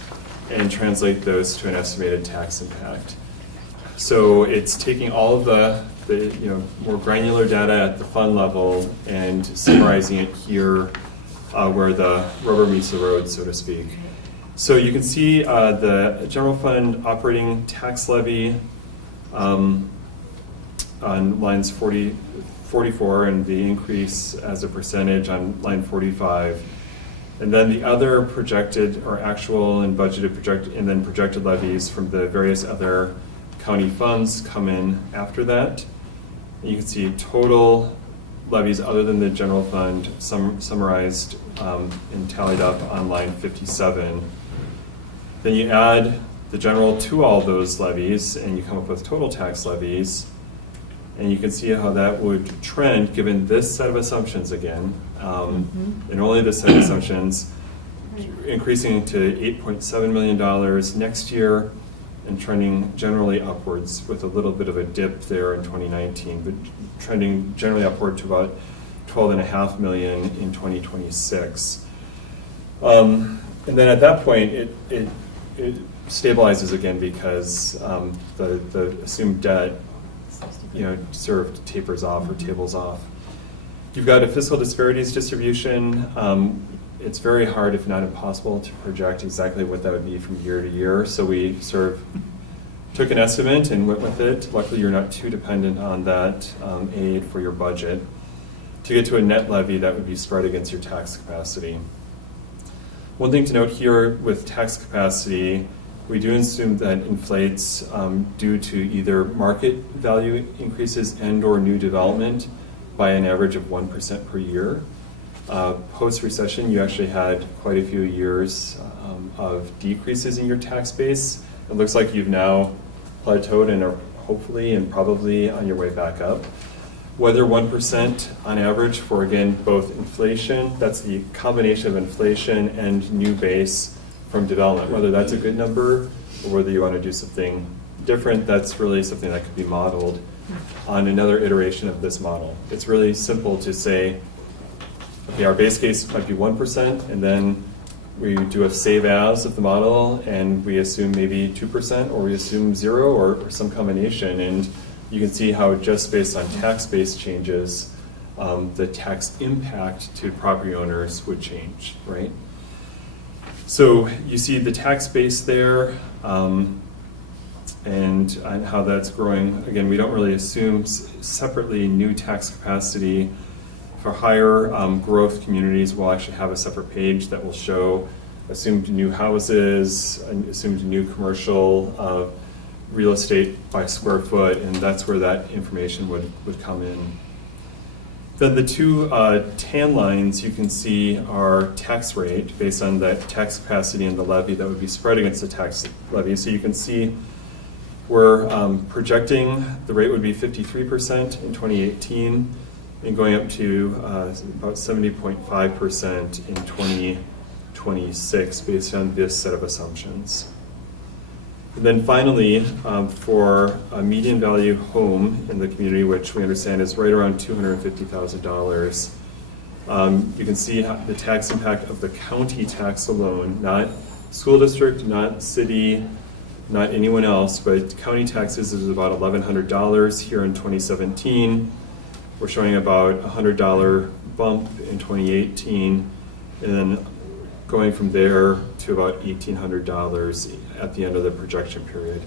and translate those to an estimated tax impact. So it's taking all of the more granular data at the fund level and summarizing it here where the rubber meets the road, so to speak. So you can see the general fund operating tax levy on lines 44 and the increase as a percentage on line 45. And then the other projected or actual and budgeted projected levies from the various other county funds come in after that. And you can see total levies other than the general fund summarized and tallied up on line 57. Then you add the general to all those levies and you come up with total tax levies. And you can see how that would trend given this set of assumptions again, and only this set of assumptions, increasing to $8.7 million next year and trending generally upwards with a little bit of a dip there in 2019, but trending generally upward to about $12.5 million in 2026. And then at that point, it stabilizes again because the assumed debt sort of tapers off or tables off. You've got a fiscal disparities distribution. It's very hard, if not impossible, to project exactly what that would be from year to year. So we sort of took an estimate and went with it. Luckily, you're not too dependent on that aid for your budget to get to a net levy that would be spread against your tax capacity. One thing to note here with tax capacity, we do assume that inflates due to either market value increases and or new development by an average of 1% per year. Post-recession, you actually had quite a few years of decreases in your tax base. It looks like you've now plateaued and are hopefully and probably on your way back up. Whether 1% on average for, again, both inflation, that's the combination of inflation and new base from development, whether that's a good number or whether you want to do something different, that's really something that could be modeled on another iteration of this model. It's really simple to say, okay, our base case might be 1%, and then we do a save as of the model, and we assume maybe 2%, or we assume 0, or some combination. And you can see how just based on tax base changes, the tax impact to property owners would change, right? So you see the tax base there, and how that's growing. Again, we don't really assume separately new tax capacity. For higher growth communities, we'll actually have a separate page that will show assumed new houses, assumed new commercial real estate by square foot, and that's where that information would come in. Then the two tan lines you can see are tax rate based on that tax capacity and the levy that would be spread against the tax levy. So you can see We're projecting the rate would be 53% in 2018 and going up to about 70.5% in 2026 based on this set of assumptions. And then finally, for a median value home in the community, which we understand is right around $250,000, you can see the tax impact of the county tax alone, not school district, not city, not anyone else, but county taxes is about $1,100 here in 2017. We're showing about a $100 bump in 2018, and then going from there to about $1,800 at the end of the projection period.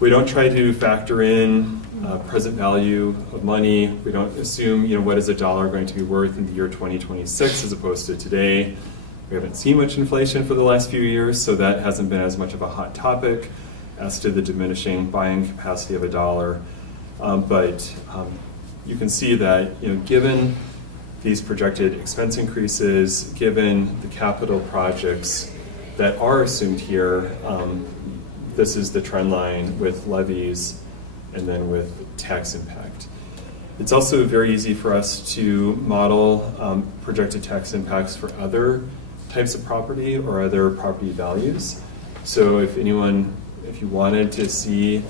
We don't try to factor in present value of money. We don't assume, what is a dollar going to be worth in the year 2026 as opposed to today. We haven't seen much inflation for the last few years, so that hasn't been as much of a hot topic as to the diminishing buying capacity of a dollar. But you can see that, given these projected expense increases, given the capital projects that are assumed here, this is the trend line with levies and then with tax impact. It's also very easy for us to model projected tax impacts for other types of property or other property values. So if you wanted to see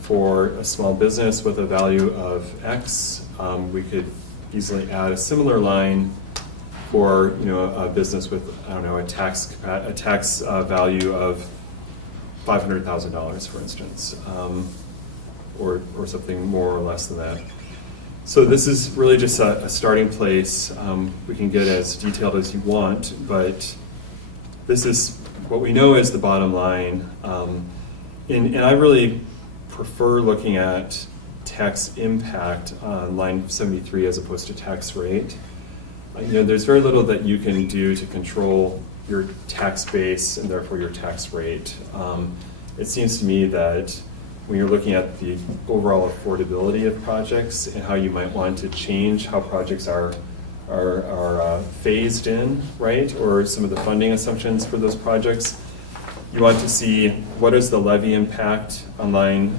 for a small business with a value of X, we could easily add a similar line for a business with a tax value of $500,000, for instance, or something more or less than that. So this is really just a starting place. We can get as detailed as you want, but this is what we know is the bottom line. And I really prefer looking at tax impact on line 73 as opposed to tax rate. There's very little that you can do to control your tax base and therefore your tax rate. It seems to me that when you're looking at the overall affordability of projects and how you might want to change how projects are phased in, right? Or some of the funding assumptions for those projects, you want to see what is the levy impact on line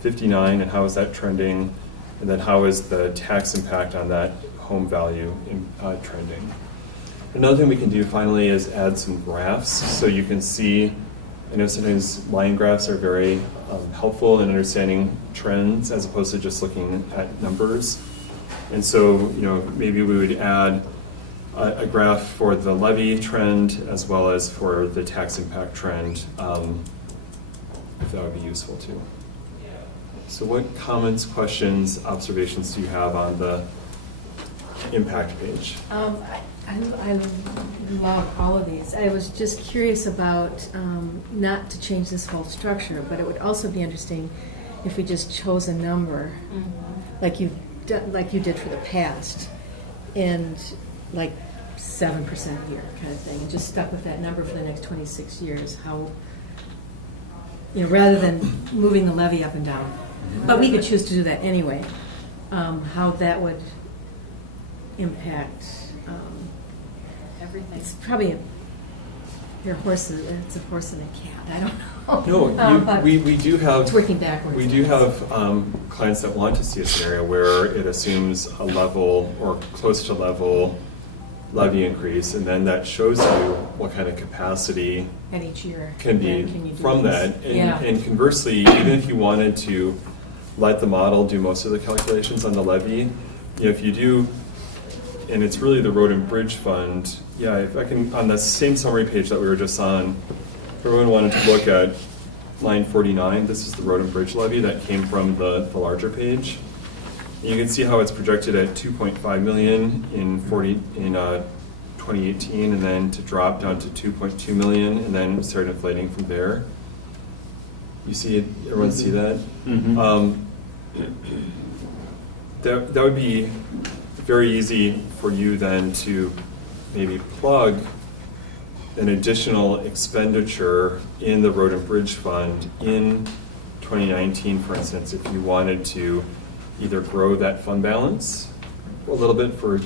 59 and how is that trending, and then how is the tax impact on that home value trending. Another thing we can do finally is add some graphs so you can see. I know sometimes line graphs are very helpful in understanding trends as opposed to just looking at numbers. And so, maybe we would add a graph for the levy trend as well as for the tax impact trend, if that would be useful too. So what comments, questions, observations do you have on the impact page? I love all of these. I was just curious about, not to change this whole structure, but it would also be interesting if we just chose a number, like you did for the past, and like 7% a year kind of thing, and just stuck with that number for the next 26 years. How, rather than moving the levy up and down. But we could choose to do that anyway. How that would impact. Everything. It's probably it's a horse and a cat. I don't know. No, But we do have. it's working backwards. We do have clients that want to see a scenario where it assumes a level or close to level levy increase, and then that shows you what kind of capacity at each year can be Can you do from this? that. And conversely, even if you wanted to let the model do most of the calculations on the levy, if you do, and it's really the Road and Bridge Fund, if I can, on the same summary page that we were just on, if everyone wanted to look at line 49, this is the Road and Bridge levy that came from the larger page. You can see how it's projected at 2.5 million in 2018, and then to drop down to 2.2 million, and then start inflating from there. You see it? Everyone see that? Mm-hmm. That would be very easy for you then to maybe plug an additional expenditure in the Road and Bridge Fund in 2019, for instance, if you wanted to either grow that fund balance a little bit for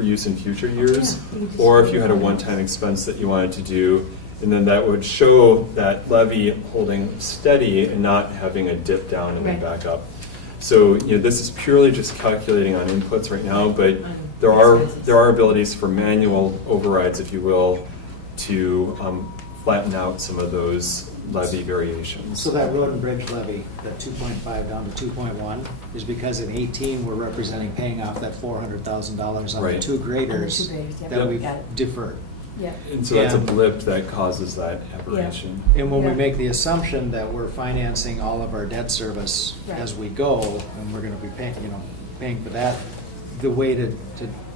use in future years, Yeah, you just or if do you had a that. one-time expense that you wanted to do And then that would show that levy holding steady and not having a dip down and then Right. back up. So, this is purely just calculating on inputs right now, but there are abilities for manual overrides, if you will, to flatten out some of those levy variations. So that road and bridge levy, that 2.5 down to 2.1, is because in 18, we're representing paying off that $400,000 on the Right. two graders On the two graders, yep. that Yep. we've Got it. deferred. Yeah. And so that's a And- blip that causes that aberration. And when we Yeah. make the assumption that we're financing all of our debt service Right. as we go, and we're gonna be paying for that, the way to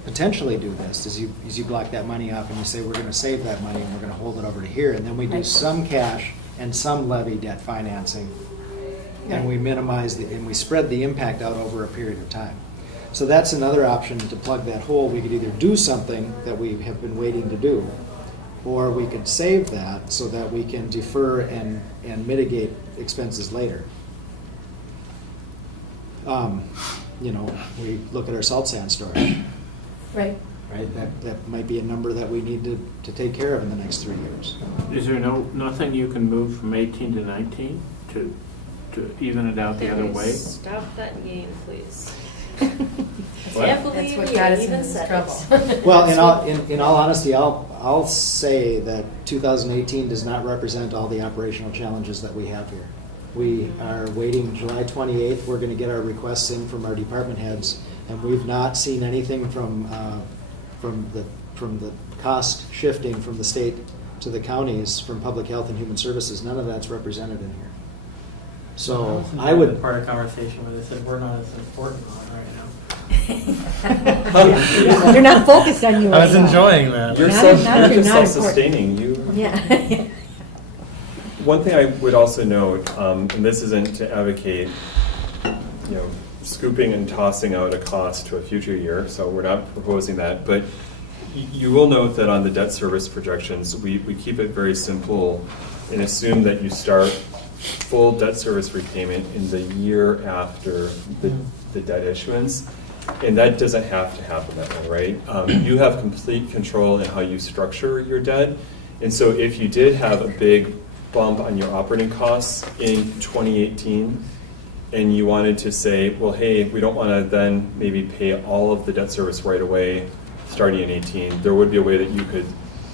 potentially do this is you block that money off and you say, we're gonna save that money and we're gonna hold it over to here, and then we do Right. some cash and some levy debt financing. And we minimize and we spread the impact out over a period of time. So that's another option to plug that hole. We could either do something that we have been waiting to do, or we could save that so that we can defer and mitigate expenses later. We look at our salt sand storage, Right. right? That might be a number that we need to take care of in the next 3 years. Is there nothing you can move from 18 to 19 to even it out the other way? Stop that game, please. What? Can't That's believe what you got us even in this said trouble. it. Well, in all honesty, I'll say that 2018 does not represent all the operational challenges that we have here. We are waiting July 28th. We're going to get our requests in from our department heads, and we've not seen anything from the cost shifting from the state to the counties from public health and human services. None of that's represented in here. So I would. Part of the conversation where they said we're not as important on it right now. Yeah, they're not focused on you. I was anymore. enjoying that. You're, Not- self, not you're if just you're not self-sustaining. You. Yeah. One thing I would also note, and this isn't to advocate, scooping and tossing out a cost to a future year, so we're not proposing that, but you will note that on the debt service projections, we keep it very simple and assume that you start full debt service repayment in the year after the debt issuance. And that doesn't have to happen that way, right? You have complete control in how you structure your debt. And so if you did have a big bump on your operating costs in 2018, and you wanted to say, well, hey, we don't want to then maybe pay all of the debt service right away starting in 18, there would be a way that you could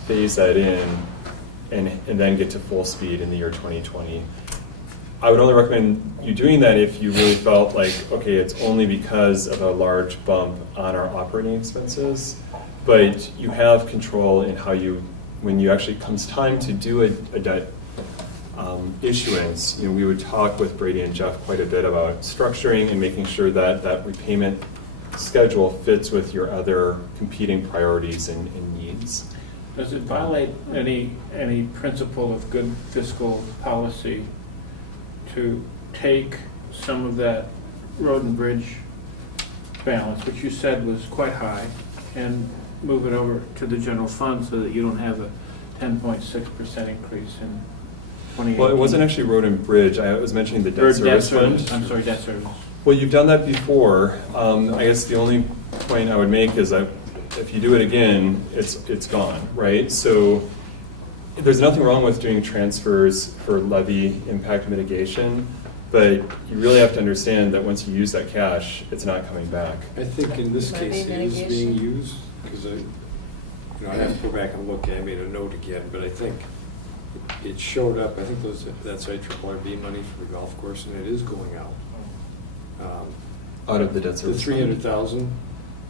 phase that in and then get to full speed in the year 2020. I would only recommend you doing that if you really felt like, okay, it's only because of a large bump on our operating expenses, but you have control in how when you actually comes time to do a debt issuance, we would talk with Brady and Jeff quite a bit about structuring and making sure that that repayment schedule fits with your other competing priorities and needs. Does it violate any principle of good fiscal policy to take some of that road and bridge balance, which you said was quite high, and move it over to the general fund so that you don't have a 10.6% increase in 2018? Well, it wasn't actually road and bridge. I was mentioning the Or debt service fund. I'm sorry, debt service. Well, you've done that before. I guess the only point I would make is that if you do it again, it's gone, right? So there's nothing wrong with doing transfers for levy impact mitigation, but you really have to understand that once you use that cash, it's not coming back. I think in this Levy case it is being mitigation. used, because I have to go back and look, I made a note again, but I think it showed up, I think that's IRRB money for the golf course, and it is going out. Out of the debt The service fund? 300,000,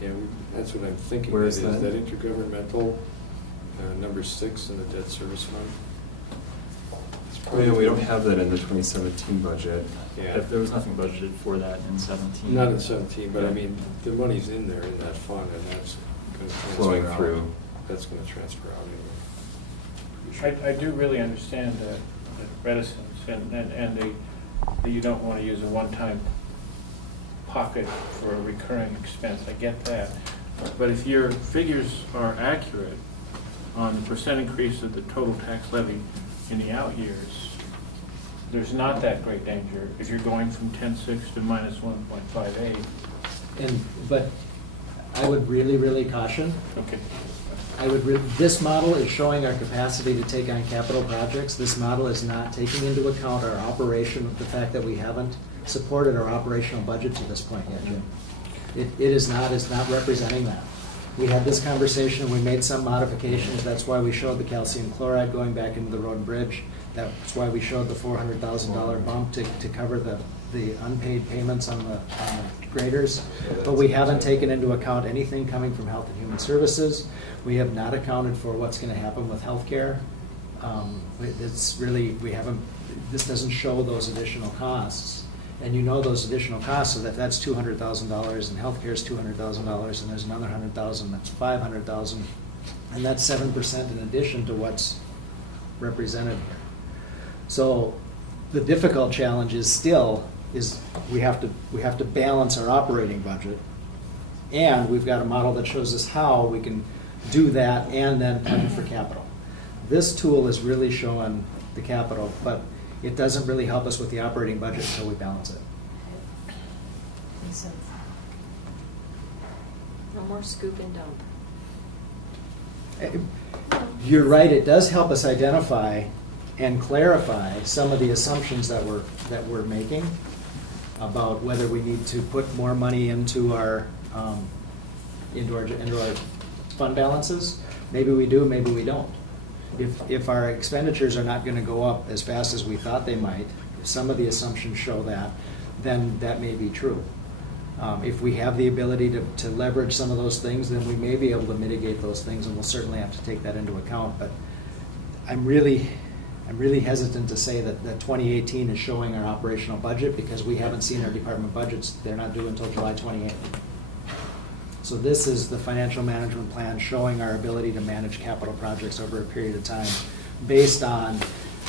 yeah, that's what I'm thinking. Where is Is that? that intergovernmental, number 6 in the debt service fund? It's Oh, yeah, we don't have that in the 2017 budget. Yeah. There was nothing budgeted for that in 17. Not in 17, but I mean, the money's in there in that fund, and that's going to transfer Flowing out. through. That's going to transfer out anyway. I do really understand the reticence and that you don't want to use a one-time pocket for a recurring expense. I get that. But if your figures are accurate on the percent increase of the total tax levy in the out years, there's not that great danger if you're going from 10.6 to minus 1.58. But I would really, really caution. Okay. this model is showing our capacity to take on capital projects. This model is not taking into account our operation, the fact that we haven't supported our operational budget to this point yet, Jim. It's not representing that. We had this conversation, and we made some modifications. That's why we showed the calcium chloride going back into the road and bridge. That's why we showed the $400,000 bump to cover the unpaid payments on the graders. But we haven't taken into account anything coming from Health and Human Services. We have not accounted for what's going to happen with healthcare. It's really, this doesn't show those additional costs. And you know those additional costs, so that's $200,000, and healthcare is $200,000, and there's another $100,000, that's $500,000, and that's 7% in addition to what's represented here. So the difficult challenge is we have to balance our operating budget, and we've got a model that shows us how we can do that and then plan for capital. This tool is really showing the capital, but it doesn't really help us with the operating budget until we balance it. Makes sense. No more scoop and dump. You're right, it does help us identify and clarify some of the assumptions that we're making about whether we need to put more money into our fund balances. Maybe we do, maybe we don't. If our expenditures are not going to go up as fast as we thought they might, if some of the assumptions show that, then that may be true. If we have the ability to leverage some of those things, then we may be able to mitigate those things, and we'll certainly have to take that into account. But I'm really hesitant to say that 2018 is showing our operational budget, because we haven't seen our department budgets. They're not due until July 28th. So this is the financial management plan showing our ability to manage capital projects over a period of time based on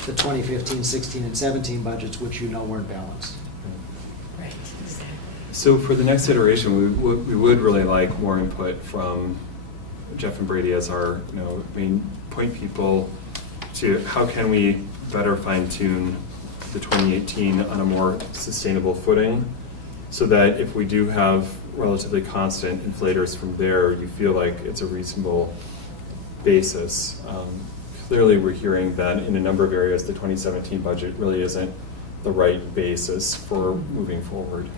the 2015, 16, and 17 budgets, which you know weren't balanced. Right, exactly. So for the next iteration, we would really like more input from Jeff and Brady as our main point people to how can we better fine tune the 2018 on a more sustainable footing, so that if we do have relatively constant inflators from there, you feel like it's a reasonable basis. Clearly, we're hearing that in a number of areas, the 2017 budget really isn't the right basis for moving forward.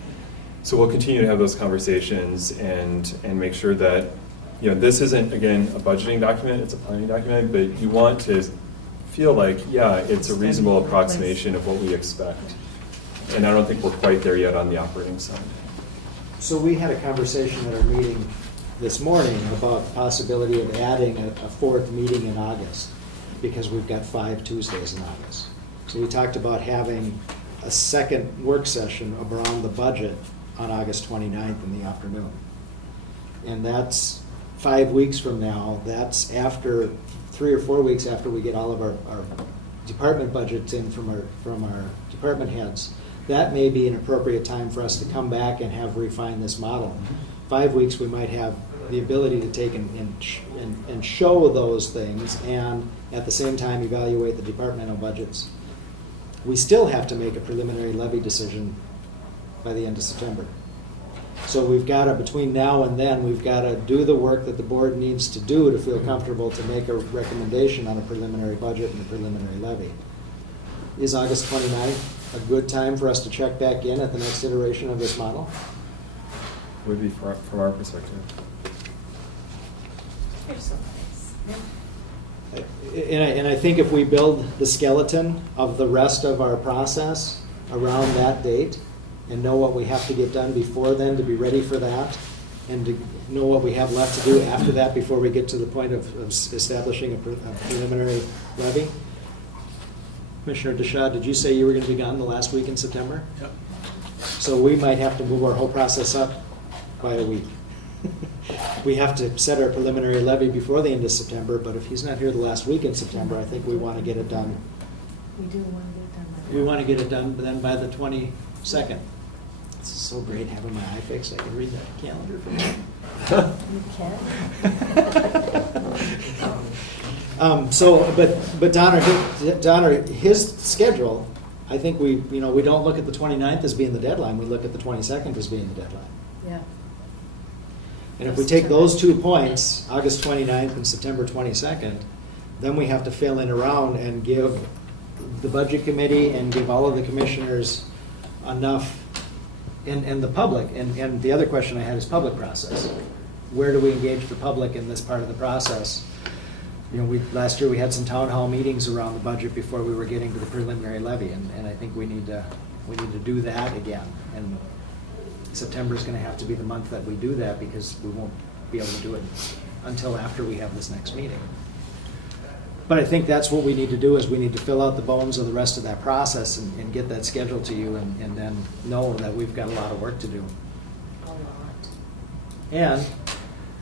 So we'll continue to have those conversations and make sure that this isn't, again, a budgeting document, it's a planning document, but you want to feel like, yeah, it's a reasonable approximation of what we expect. And I don't think we're quite there yet on the operating side. So we had a conversation at our meeting this morning about the possibility of adding a fourth meeting in August, because we've got 5 Tuesdays in August. So we talked about having a second work session around the budget on August 29th in the afternoon. And that's 5 weeks from now. That's after 3 or 4 weeks after we get all of our department budgets in from our department heads. That may be an appropriate time for us to come back and have refined this model. 5 weeks, we might have the ability to take and show those things, and at the same time evaluate the departmental budgets. We still have to make a preliminary levy decision by the end of September. So we've got to, between now and then, we've got to do the work that the board needs to do to feel comfortable to make a recommendation on a preliminary budget and a preliminary levy. Is August 29th a good time for us to check back in at the next iteration of this model? Would be from our perspective. You're so nice. And I think if we build the skeleton of the rest of our process around that date and know what we have to get done before then to be ready for that, and to know what we have left to do after that before we get to the point of establishing a preliminary levy. Commissioner DeShaw, did you say you were going to be gone the last week in September? Yep. So we might have to move our whole process up by a week. We have to set our preliminary levy before the end of September, but if he's not here the last week in September, I think we want to get it done. We do want to get it done by We want to get it done then by the 22nd. It's so great having my eye fixed. I can read that calendar from here. You can. But Donner, his schedule, I think we don't look at the 29th as being the deadline. We look at the 22nd as being the deadline. Yeah. And if we take those 2 points, August 29th and September 22nd, then we have to fill in around and give the budget committee and give all of the commissioners enough, and the public. And the other question I had is public process. Where do we engage the public in this part of the process? You know, last year we had some town hall meetings around the budget before we were getting to the preliminary levy, and I think we need to do that again. And September is going to have to be the month that we do that, because we won't be able to do it until after we have this next meeting. But I think that's what we need to do, is we need to fill out the bones of the rest of that process and get that scheduled to you, and then know that we've got a lot of work to do. A lot. And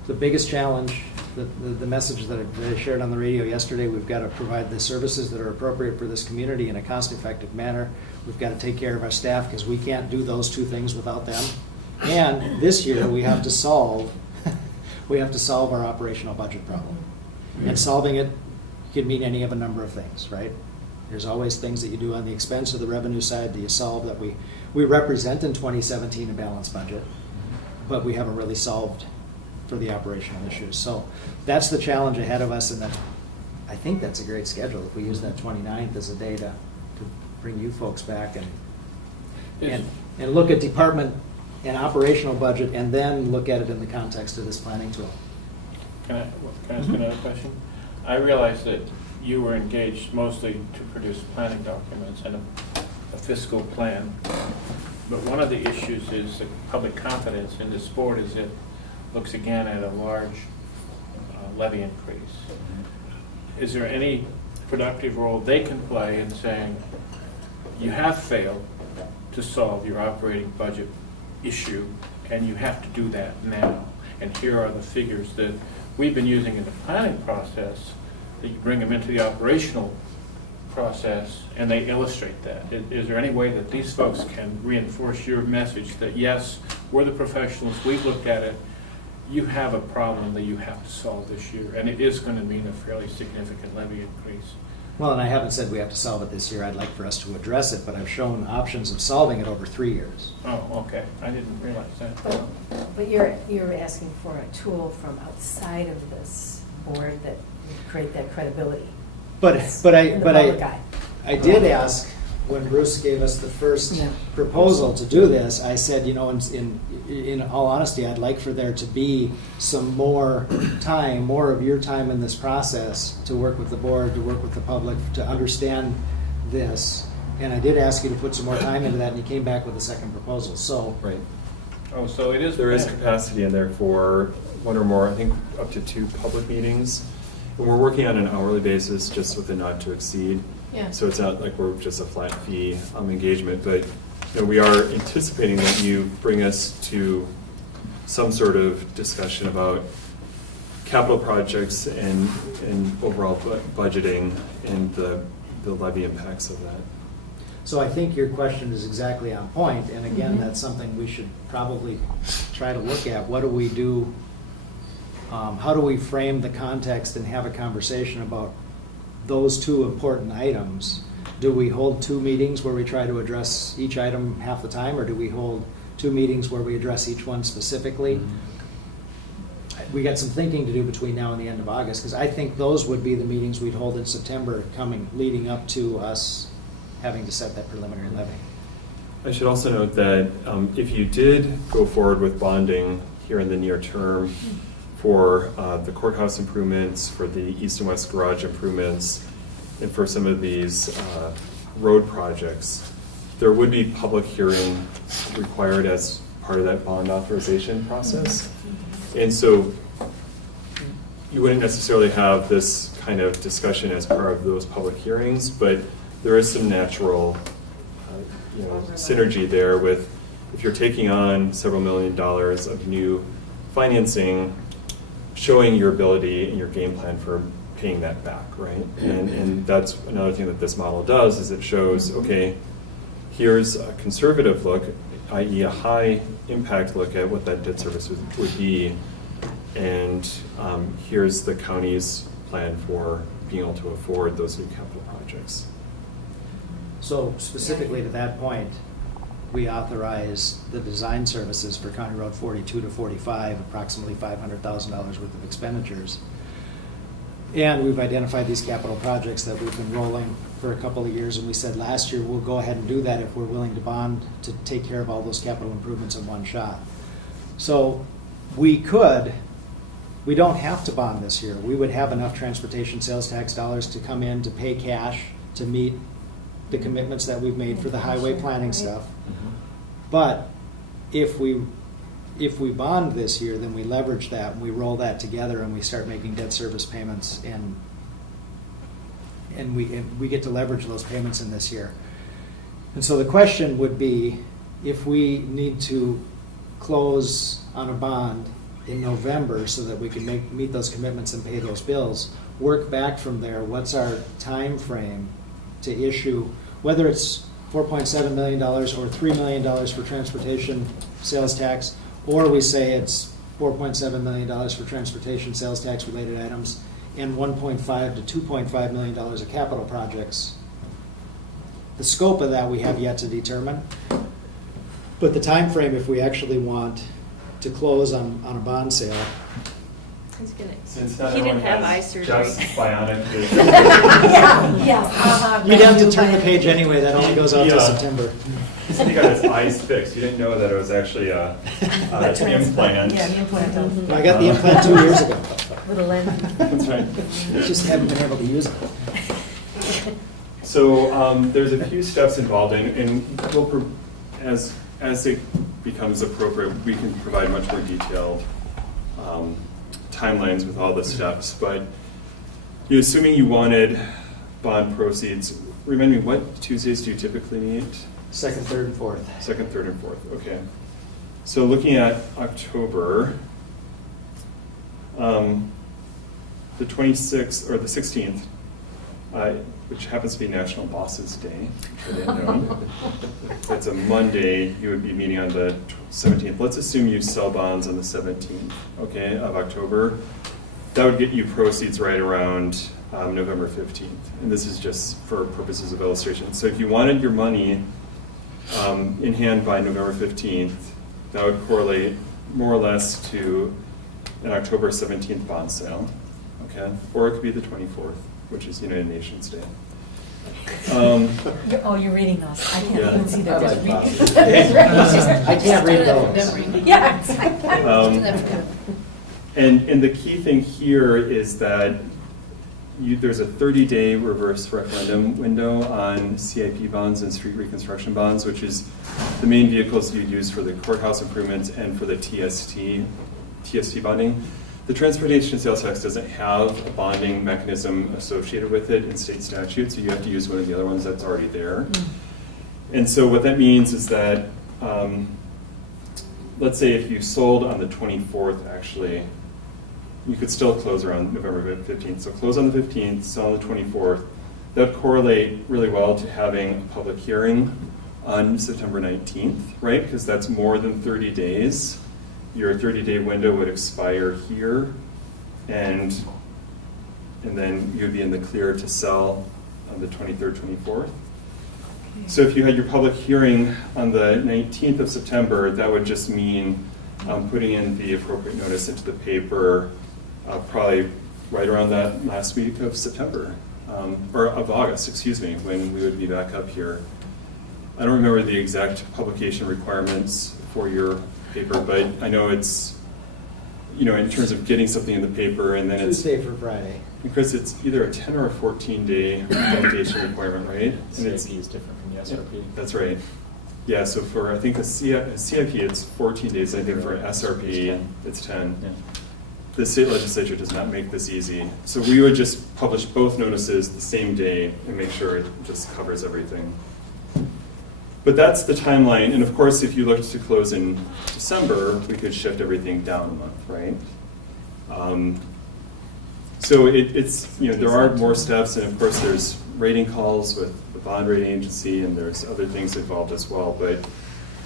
the biggest challenge, the message that I shared on the radio yesterday, we've got to provide the services that are appropriate for this community in a cost-effective manner. We've got to take care of our staff, because we can't do those 2 things without them. And this year, we have to solve our operational budget problem. And solving it can mean any of a number of things, right? There's always things that you do on the expense or the revenue side that you solve, that we represent in 2017 a balanced budget, but we haven't really solved for the operational issues. So that's the challenge ahead of us, and I think that's a great schedule, if we use that 29th as a day to bring you folks back and look at department and operational budget, and then look at it in the context of this planning tool. Can I ask another question? I realize that you were engaged mostly to produce planning documents and a fiscal plan, but one of the issues is the public confidence in this board as it looks again at a large levy increase. Is there any productive role they can play in saying, you have failed to solve your operating budget issue, and you have to do that now, and here are the figures that we've been using in the planning process, that you bring them into the operational process, and they illustrate that. Is there any way that these folks can reinforce your message that, yes, we're the professionals, we've looked at it, you have a problem that you have to solve this year, and it is going to mean a fairly significant levy increase? Well, and I haven't said we have to solve it this year. I'd like for us to address it, but I've shown options of solving it over 3 years. Oh, okay. I didn't realize that. But you're asking for a tool from outside of this board that would create that credibility. But in the public eye. I did ask, when Bruce gave us the first Yeah. proposal to do this, I said, you know, in all honesty, I'd like for there to be some more time, more of your time in this process, to work with the board, to work with the public, to understand this. And I did ask you to put some more time into that, and you came back with a second proposal, so. Right. Oh, so it is. There is capacity in there for 1 or more, I think up to 2 public meetings. And we're working on an hourly basis, just with a not to exceed. Yeah. So it's not like we're just a flat fee engagement, but you know, we are anticipating that you bring us to some sort of discussion about capital projects and overall budgeting and the levy impacts of that. So I think your question is exactly on point, and again, that's something we should probably try to look at. What do we do? How do we frame the context and have a conversation about those 2 important items? Do we hold 2 meetings where we try to address each item half the time, or do we hold 2 meetings where we address each one specifically? We got some thinking to do between now and the end of August, because I think those would be the meetings we'd hold in September, leading up to us having to set that preliminary levy. I should also note that if you did go forward with bonding here in the near term for the courthouse improvements, for the east and west garage improvements, and for some of these road projects, there would be public hearing required as part of that bond authorization process. And so you wouldn't necessarily have this kind of discussion as part of those public hearings, but there is some natural synergy there with, if you're taking on several $1 million of new financing, showing your ability and your game plan for paying that back, right? And that's another thing that this model does, is it shows, okay, here's a conservative look, i.e. a high impact look at what that debt service would be, and here's the county's plan for being able to afford those new capital projects. So specifically to that point, we authorize the design services for County Road 42 to 45, approximately $500,000 worth of expenditures. And we've identified these capital projects that we've been rolling for a couple of years, and we said last year, we'll go ahead and do that if we're willing to bond to take care of all those capital improvements in one shot. So we don't have to bond this year. We would have enough transportation sales tax dollars to come in to pay cash to meet the commitments that we've made for the highway planning stuff. But if we bond this year, then we leverage that and we roll that together and we start making debt service payments, and we get to leverage those payments in this year. And so the question would be, if we need to close on a bond in November so that we can meet those commitments and pay those bills, work back from there, what's our time frame to issue, whether it's $4.7 million or $3 million for transportation sales tax, or we say it's $4.7 million for transportation sales tax related items and $1.5 to $2.5 million of capital projects. The scope of that we have yet to determine, but the time frame, if we actually want to close on a bond sale. He's gonna, Since not he didn't everyone have eye has surgery. Jeff's bionic vision. Yeah. You'd have to turn the page anyway, that only goes out to Yeah. September. He got his eyes fixed. You didn't know that it was actually an implant. Yeah, the implant. I got the implant 2 years ago. Little lens. That's right. Just haven't been able to use it. So there's a few steps involved, and we'll, as it becomes appropriate, we can provide much more detailed timelines with all the steps. But assuming you wanted bond proceeds, remind me, what Tuesdays do you typically meet? Second, third, and fourth. Second, third, and fourth. Okay. So looking at October, the 26th or the 16th, which happens to be National Bosses Day. I didn't know. It's a Monday. You would be meeting on the 17th. Let's assume you sell bonds on the 17th, okay, of October. That would get you proceeds right around November 15th. And this is just for purposes of illustration. So if you wanted your money in hand by November 15th, that would correlate more or less to an October 17th bond sale, okay? Or it could be the 24th, which is United Nations Day. Oh, you're reading those. I can't Yeah. even see that. Just read. I can't read those. Yeah. And the key thing here is that there's a 30-day reverse referendum window on CIP bonds and street reconstruction bonds, which is the main vehicles you use for the courthouse improvements and for the TST bonding. The transportation sales tax doesn't have a bonding mechanism associated with it in state statute, so you have to use one of the other ones that's already there. And so what that means is that, let's say if you sold on the 24th, actually, you could still close around November 15th. So close on the 15th, sell on the 24th. That would correlate really well to having a public hearing on September 19th, right? Because that's more than 30 days. Your 30-day window would expire here, and then you'd be in the clear to sell on the 23rd, 24th. So if you had your public hearing on the 19th of September, that would just mean putting in the appropriate notice into the paper probably right around that last week of September, or of August, excuse me, when we would be back up here. I don't remember the exact publication requirements for your paper, but I know it's, in terms of getting something in the paper, and then it's Tuesday for Friday. And Chris, it's either a 10 or a 14-day publication requirement, right? And CIP it's, is different from the SRP. that's right. Yeah, so for, I think, a CIP, it's 14 days. I think for an SRP, it's 10. Yeah. The state legislature does not make this easy. So we would just publish both notices the same day and make sure it just covers everything. But that's the timeline. And of course, if you looked to close in December, we could shift everything down a month, right? So it's, there are more steps, and of course there's rating calls with the bond rating agency, and there's other things involved as well. But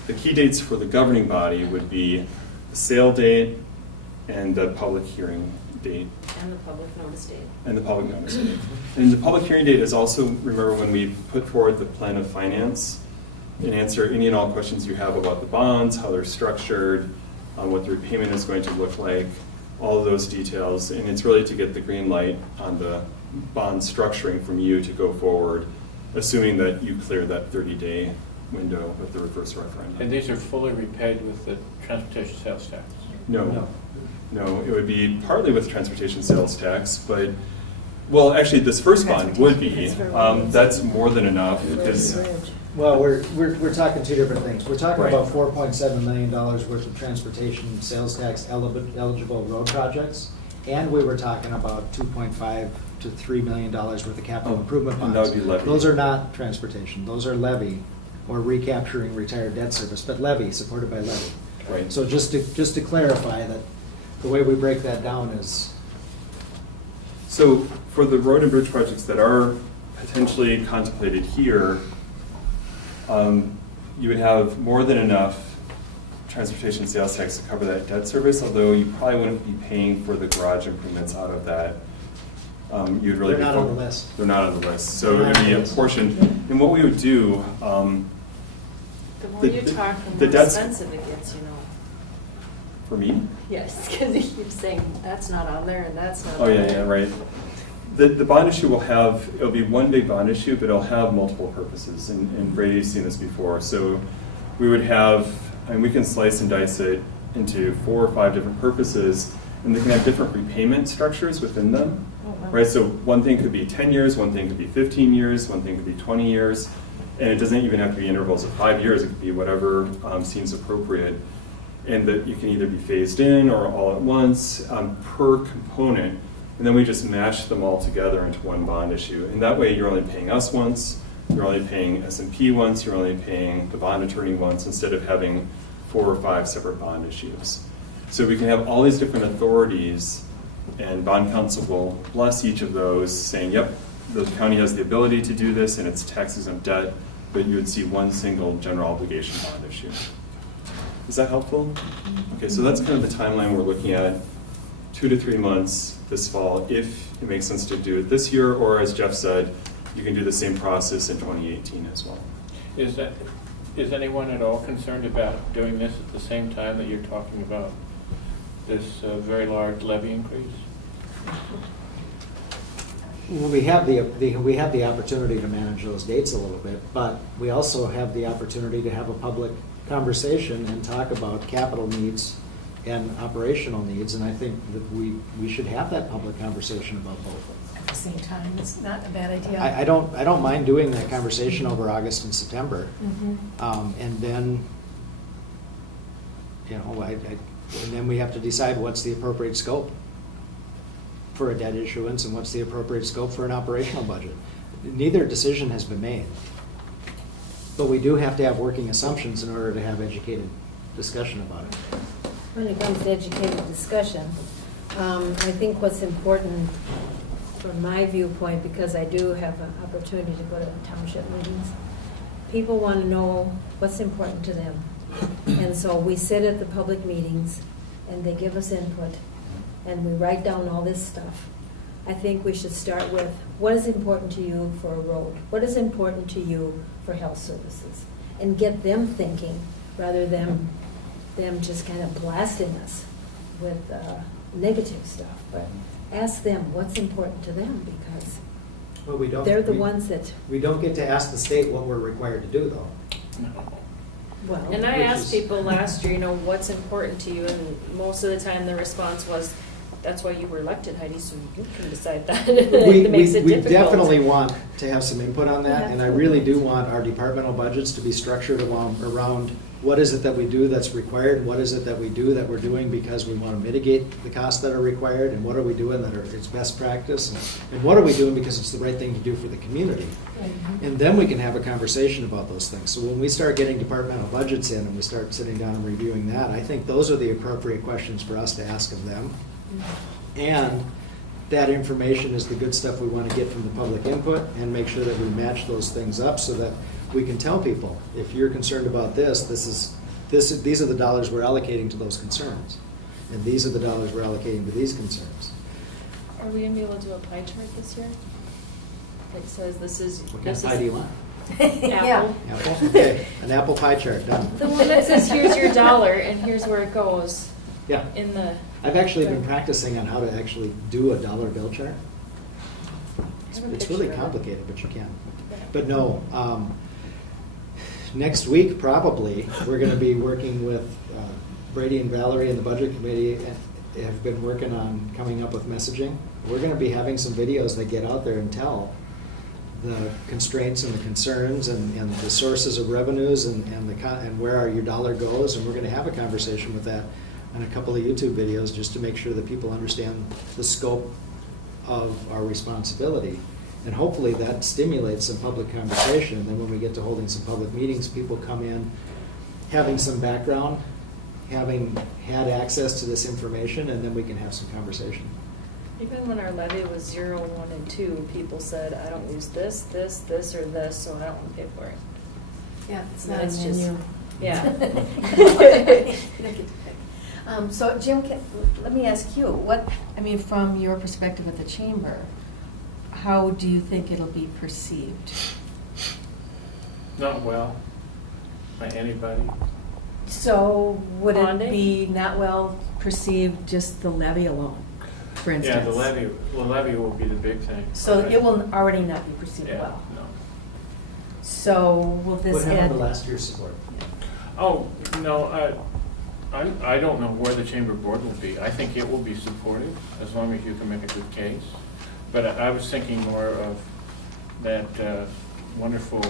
the key dates for the governing body would be the sale date and the public hearing date. And the public notice date. And the public notice date. And the public hearing date is also, remember when we put forward the plan of finance, and answer any and all questions you have about the bonds, how they're structured, what the repayment is going to look like, all of those details. And it's really to get the green light on the bond structuring from you to go forward, assuming that you clear that 30-day window with the reverse referendum. And these are fully repaid with the transportation sales tax? No. No, it would be partly with transportation sales tax, but, well, actually, this first bond would be. That's more than enough, because, Well, we're talking two different things. We're talking Right. about $4.7 million worth of transportation sales tax eligible road projects, and we were talking about $2.5 to $3 million worth of capital improvement and bonds. that would be levy. Those are not transportation, those are levy, or recapturing retired debt service, but levy, supported by levy. Right. So just to clarify that, the way we break that down is, So for the road and bridge projects that are potentially contemplated here, you would have more than enough transportation sales tax to cover that debt service, although you probably wouldn't be paying for the garage improvements out of that. You'd really they're be not on the list. They're not on the list, so They're it not would on be the a list. portion. And what we would do, The more you talk, the the more debt's- expensive it gets, you know. for me? Yes, because you keep saying, that's not on there and that's not Oh, on yeah, there. yeah, right. The bond issue will have, it'll be one big bond issue, but it'll have multiple purposes, and Brady's seen this before. So we would have, and we can slice and dice it into 4 or 5 different purposes, and they can have different repayment structures within them, right? So one thing could be 10 years, one thing could be 15 years, one thing could be 20 years, and it doesn't even have to be intervals of 5 years, it could be whatever seems appropriate. And that you can either be phased in or all at once per component, and then we just mash them all together into one bond issue. And that way you're only paying us once, you're only paying S&P once, you're only paying the bond attorney once, instead of having 4 or 5 separate bond issues. So we can have all these different authorities, and bond counsel will bless each of those, saying, yep, the county has the ability to do this and it's tax exempt debt, but you would see one single general obligation bond issue. Is that helpful? Okay, so that's kind of the timeline we're looking at, 2 to 3 months this fall, if it makes sense to do it this year, or as Jeff said, you can do the same process in 2018 as well. Is anyone at all concerned about doing this at the same time that you're talking about this very large levy increase? well, we have the opportunity to manage those dates a little bit, but we also have the opportunity to have a public conversation and talk about capital needs and operational needs, and I think that we should have that public conversation about both of them. At the same time, it's not a bad idea. I don't mind doing that conversation over August and September. Mhm. And then, you know, and then we have to decide what's the appropriate scope for a debt issuance and what's the appropriate scope for an operational budget. Neither decision has been made. But we do have to have working assumptions in order to have educated discussion about it. When it comes to educated discussion, I think what's important from my viewpoint, because I do have an opportunity to go to township meetings, people want to know what's important to them. And so we sit at the public meetings and they give us input and we write down all this stuff. I think we should start with, what is important to you for a road? What is important to you for health services? And get them thinking rather than them just kind of blasting us with negative stuff. But ask them what's important to them, because But we don't. they're the ones that, We don't get to ask the state what we're required to do, though. well. And I Which asked is- people last year, you know, what's important to you, and most of the time the response was, that's why you were elected, Heidi, so you can decide that. It makes it We difficult. definitely want to have some input on that, We and I have really to. do want our departmental budgets to be structured around what is it that we do that's required, what is it that we do that we're doing because we want to mitigate the costs that are required, and what are we doing that it's best practice, and what are we doing because it's the right thing to do for the community. And then we can have a conversation about those things. So when we start getting departmental budgets in and we start sitting down and reviewing that, I think those are the appropriate questions for us to ask of them. And that information is the good stuff we want to get from the public input, and make sure that we match those things up so that we can tell people, if you're concerned about this, these are the dollars we're allocating to those concerns. And these are the dollars we're allocating to these concerns. Are we gonna be able to do a pie chart this year? Like says this is. What kind this of pie is- do you want? Yeah. Apple? Okay, an apple pie chart, done. The one that says, here's your dollar, and here's where it goes Yeah. in the. I've actually been practicing on how to actually do a dollar bill chart. It's really complicated, but you can. But no, next week probably, we're gonna be working with Brady and Valerie and the Budget Committee and have been working on coming up with messaging. We're gonna be having some videos that get out there and tell the constraints and the concerns and the sources of revenues and where your dollar goes, and we're gonna have a conversation with that on a couple of YouTube videos just to make sure that people understand the scope of our responsibility. And hopefully that stimulates some public conversation. And then when we get to holding some public meetings, people come in having some background, having had access to this information, and then we can have some conversation. Even when our levy was 0, 1, and 2, people said, I don't use this, this, this, or this, so I don't want to pay for it. Yeah, it's And not a it's just- menu. Yeah. So Jim, let me ask you, what, I mean, from your perspective at the chamber, how do you think it'll be perceived? Not well by anybody. So would it Bonding? be not well perceived, just the levy alone, for instance? Yeah, the levy will be the big thing. So it will already not be perceived Yeah, well. no. So will this What happened add? to last year's support? Oh, no, I don't know where the chamber board will be. I think it will be supportive, as long as you can make a good case. But I was thinking more of that wonderful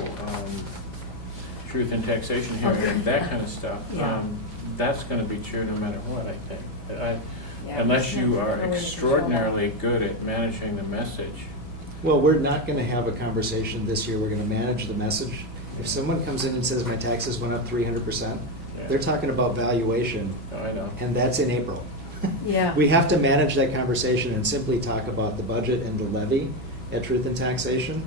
truth and taxation hearing, Okay. that kind of stuff. Yeah. That's gonna be true no matter what, I think. Yeah, Unless it's you not are really controllable. extraordinarily good at managing the message. Well, we're not gonna have a conversation this year, we're gonna manage the message. If someone comes in and says my taxes went up 300%, Yeah. they're talking about valuation, Oh, I know. and that's in April. Yeah. We have to manage that conversation and simply talk about the budget and the levy at Truth and Taxation.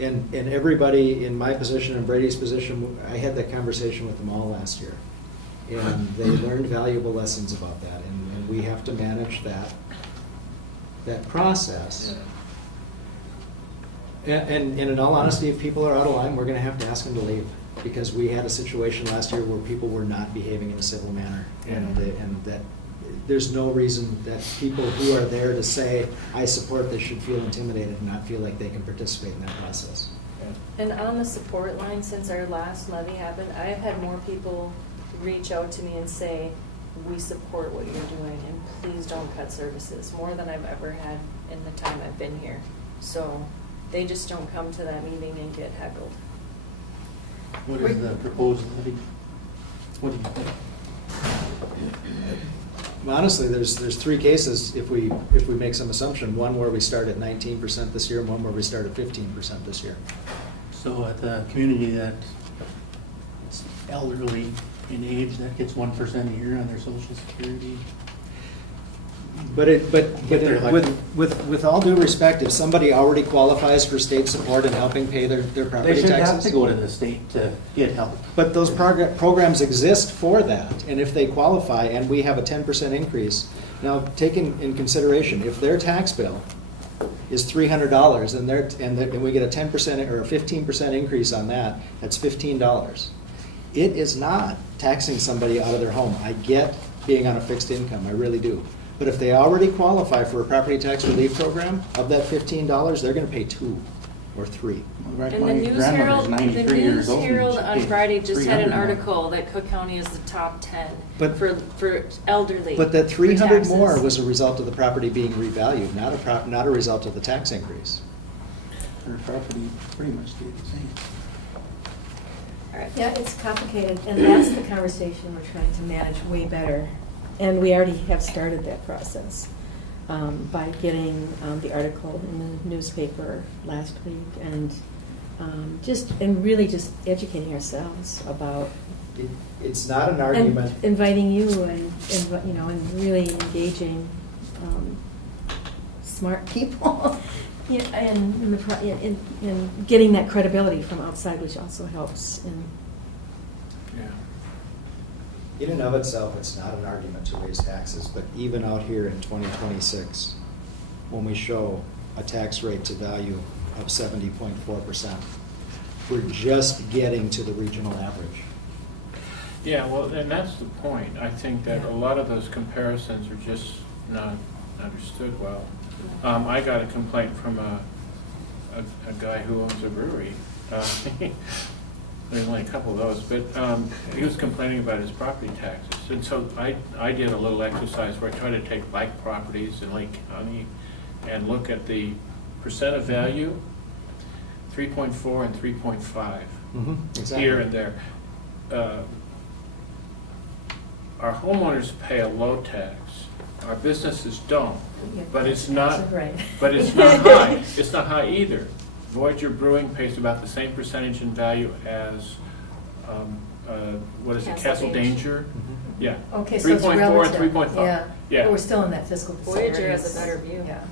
And everybody in my position and Brady's position, I had that conversation with them all last year. And they learned valuable lessons about that, and we have to manage that process. And in all honesty, if people are out of line, we're gonna have to ask them to leave, because we had a situation last year where people were not behaving in a civil manner. And that, there's no reason that people who are there to say, I support this, should feel intimidated and not feel like they can participate in that process. And on the support line, since our last levy happened, I've had more people reach out to me and say, we support what you're doing, and please don't cut services, more than I've ever had in the time I've been here. So they just don't come to that meeting and get heckled. What is the proposed levy? What do you think? Well, honestly, there's three cases if we make some assumption. One where we start at 19% this year, and one where we start at 15% this year. So at the community that's elderly in age, that gets 1% a year on their social security. But If they're elected. with all due respect, if somebody already qualifies for state support and helping pay their property They taxes. should have to go to the state to get help. But those programs exist for that, and if they qualify and we have a 10% increase, now take in consideration, if their tax bill is $300 and we get a 10% or a 15% increase on that, that's $15. It is not taxing somebody out of their home. I get being on a fixed income, I really do. But if they already qualify for a property tax relief program, of that $15, they're gonna pay 2 or 3. Right, And my the News grandmother's Herald, the 93 News years old and Herald she on paid Friday just had an $300 more. article that Cook County is the top 10 But- for elderly. But that for 300 more taxes. was a result of the property being revalued, not a result of the tax increase. Her property pretty much stayed the same. All right. Yeah, it's complicated, and that's the conversation we're trying to manage way better. And we already have started that process by getting the article in the newspaper last week, and really just educating ourselves about It's not an and argument. inviting you and really engaging smart people in getting that credibility from outside, which also helps. In and of itself, it's not an argument to raise taxes, but even out here in 2026, when we show a tax rate to value of 70.4%, we're just getting to the regional average. Yeah, well, and that's the point. I think that a lot of those comparisons are just not understood well. I got a complaint from a guy who owns a brewery. There's only a couple of those, but he was complaining about his property taxes. And so I did a little exercise where I tried to take like properties in Lake County and look at the percent of value, 3.4 and 3.5, Exactly. here and there. Our homeowners pay a low tax. Our businesses don't, Yeah, but it's that's not. right. But it's not high. It's not high either. Voyager Brewing pays about the same percentage in value as what is it, Castle Castle Danger. Danger? Yeah. Okay, so it's 3.4 and relative. 3.5. Yeah. Yeah. But we're still in that fiscal Voyager disparities. has a better view. Yeah.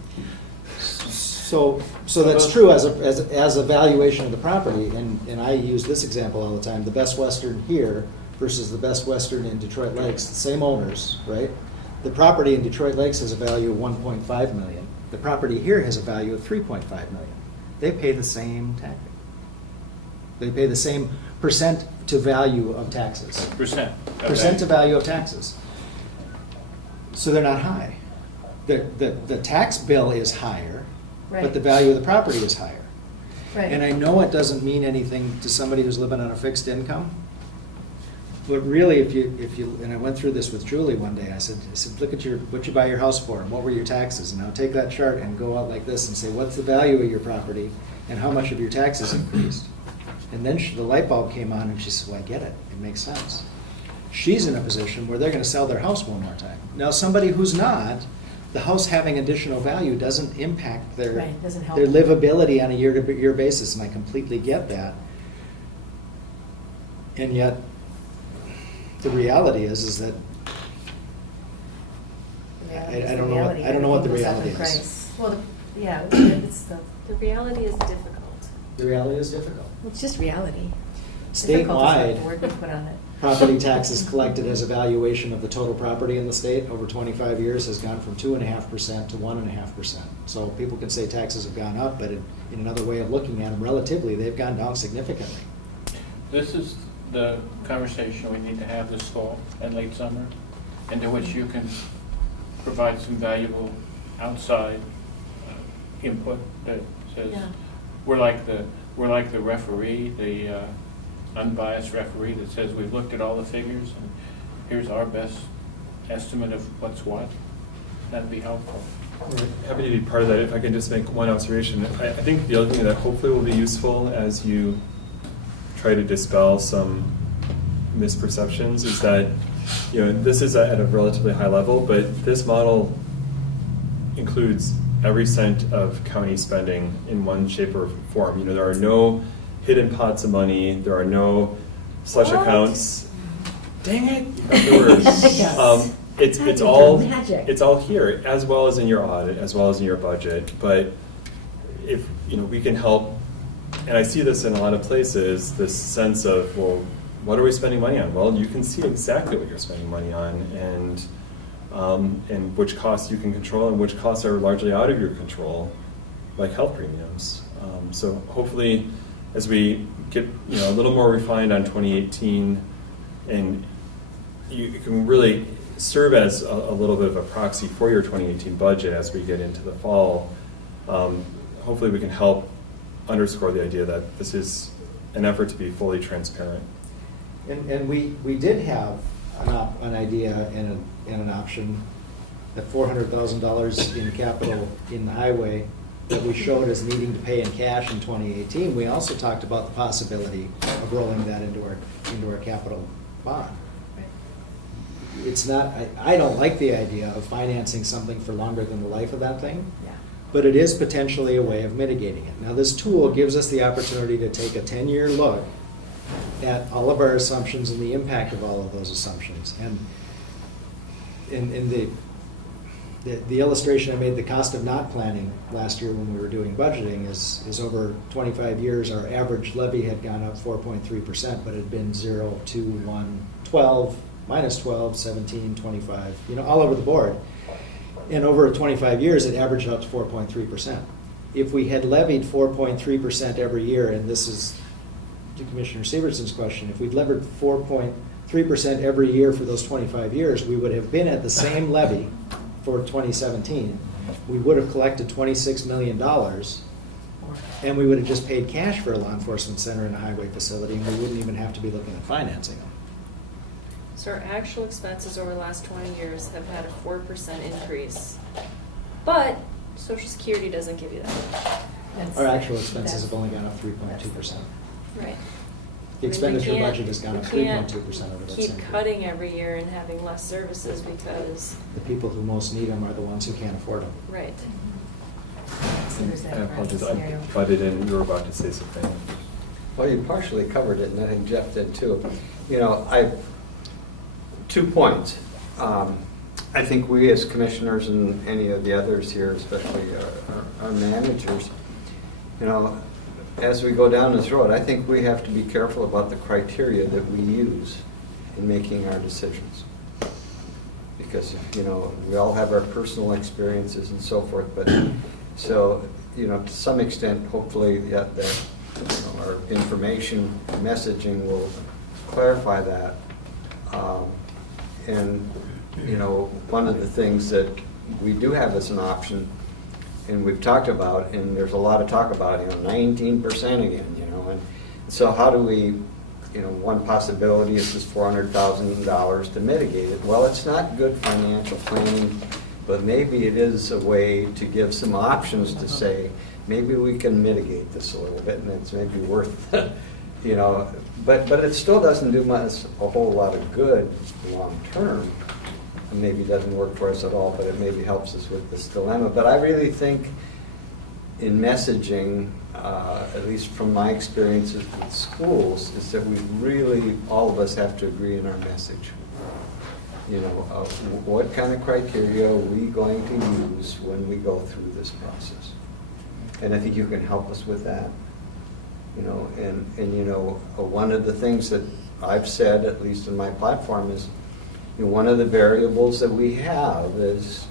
So that's true as a valuation of the property, and I use this example all the time, the Best Western here versus the Best Western in Detroit Lakes, the same owners, right? The property in Detroit Lakes has a value of 1.5 million. The property here has a value of 3.5 million. They pay the same tax. They pay the same percent to value of taxes. Percent. Okay. Percent to value of taxes. So they're not high. The tax bill is higher, but the Right. value of the property is higher. Right. And I know it doesn't mean anything to somebody who's living on a fixed income, but really, if you, and I went through this with Julie one day, I said, look at what you buy your house for, and what were your taxes? And now take that chart and go out like this and say, what's the value of your property, and how much of your taxes increased? And then the light bulb came on, and she said, well, I get it. It makes sense. She's in a position where they're going to sell their house one more time. Now, somebody who's not, the house having additional value doesn't impact their Right, doesn't help. their livability on a year-to-year basis, and I completely get that. And yet, the reality is that I don't know what- I don't know what the reality is. Well, yeah, it's The reality is difficult. the reality is difficult. it's just reality. Difficult is Statewide, the word we put on it. property taxes collected as a valuation of the total property in the state over 25 years has gone from 2.5% to 1.5%. So people can say taxes have gone up, but in another way of looking at them, relatively, they've gone down significantly. This is the conversation we need to have this fall and late summer, into which you can provide some valuable outside input that says, Yeah. we're like the referee, the unbiased referee that says we've looked at all the figures and here's our best estimate of what's what. That'd be helpful. Happy to be part of that. If I can just make one observation, I think the other thing that hopefully will be useful as you try to dispel some misperceptions is that, this is at a relatively high level, but this model includes every cent of county spending in one shape or form. There are no hidden pots of money. There are no slush What? accounts. Dang it! Yes. It's all Magic. it's all here, as well as in your audit, as well as in your budget. But if we can help, and I see this in a lot of places, this sense of, well, what are we spending money on? Well, you can see exactly what you're spending money on, and which costs you can control and which costs are largely out of your control, like health premiums. So hopefully, as we get a little more refined on 2018, and you can really serve as a little bit of a proxy for your 2018 budget as we get into the fall. Hopefully, we can help underscore the idea that this is an effort to be fully transparent. And we did have an idea and an option at $400,000 in capital in the highway that we showed as needing to pay in cash in 2018. We also talked about the possibility of rolling that into our capital bond. It's not, I don't like the idea of financing something for longer than the life of that thing, Yeah. but it is potentially a way of mitigating it. Now, this tool gives us the opportunity to take a 10-year look at all of our assumptions and the impact of all of those assumptions. And in the illustration I made, the cost of not planning last year when we were doing budgeting is over 25 years, our average levy had gone up 4.3%, but it had been 0, 2, 1, 12, minus 12, 17, 25, all over the board. And over 25 years, it averaged up to 4.3%. If we had levied 4.3% every year, and this is to Commissioner Severson's question, if we'd levered 4.3% every year for those 25 years, we would have been at the same levy for 2017. We would have collected $26 million, and we would have just paid cash for a law enforcement center and a highway facility, and we wouldn't even have to be looking at financing them. So our actual expenses over the last 20 years have had a 4% increase. But Social Security doesn't give you that. That's- Our actual expenses that's- have only gone up 3.2%. Right. The expenditure We can't- budget has gone up we can't 3.2% over that same keep period. cutting every year and having less services because, The people who most need them are the ones who can't afford them. right. So there's that I apologize, I scenario. butted in, you were about to say something. Well, you partially covered it, and I think Jeff did too. 2 points. I think we as commissioners and any of the others here, especially our managers, as we go down this road, I think we have to be careful about the criteria that we use in making our decisions. Because, we all have our personal experiences and so forth, but so, to some extent, hopefully, that our information messaging will clarify that. And, one of the things that we do have as an option, and we've talked about, and there's a lot of talk about, 19% again, and so how do we, one possibility is this $400,000 to mitigate it. Well, it's not good financial planning, but maybe it is a way to give some options to say, maybe we can mitigate this a little bit, and it's maybe worth, but it still doesn't do much, a whole lot of good long term. Maybe doesn't work for us at all, but it maybe helps us with this dilemma. But I really think in messaging, at least from my experiences with schools, is that we really, all of us have to agree in our message. What kind of criteria are we going to use when we go through this process? And I think you can help us with that. One of the things that I've said, at least in my platform, is one of the variables that we have is,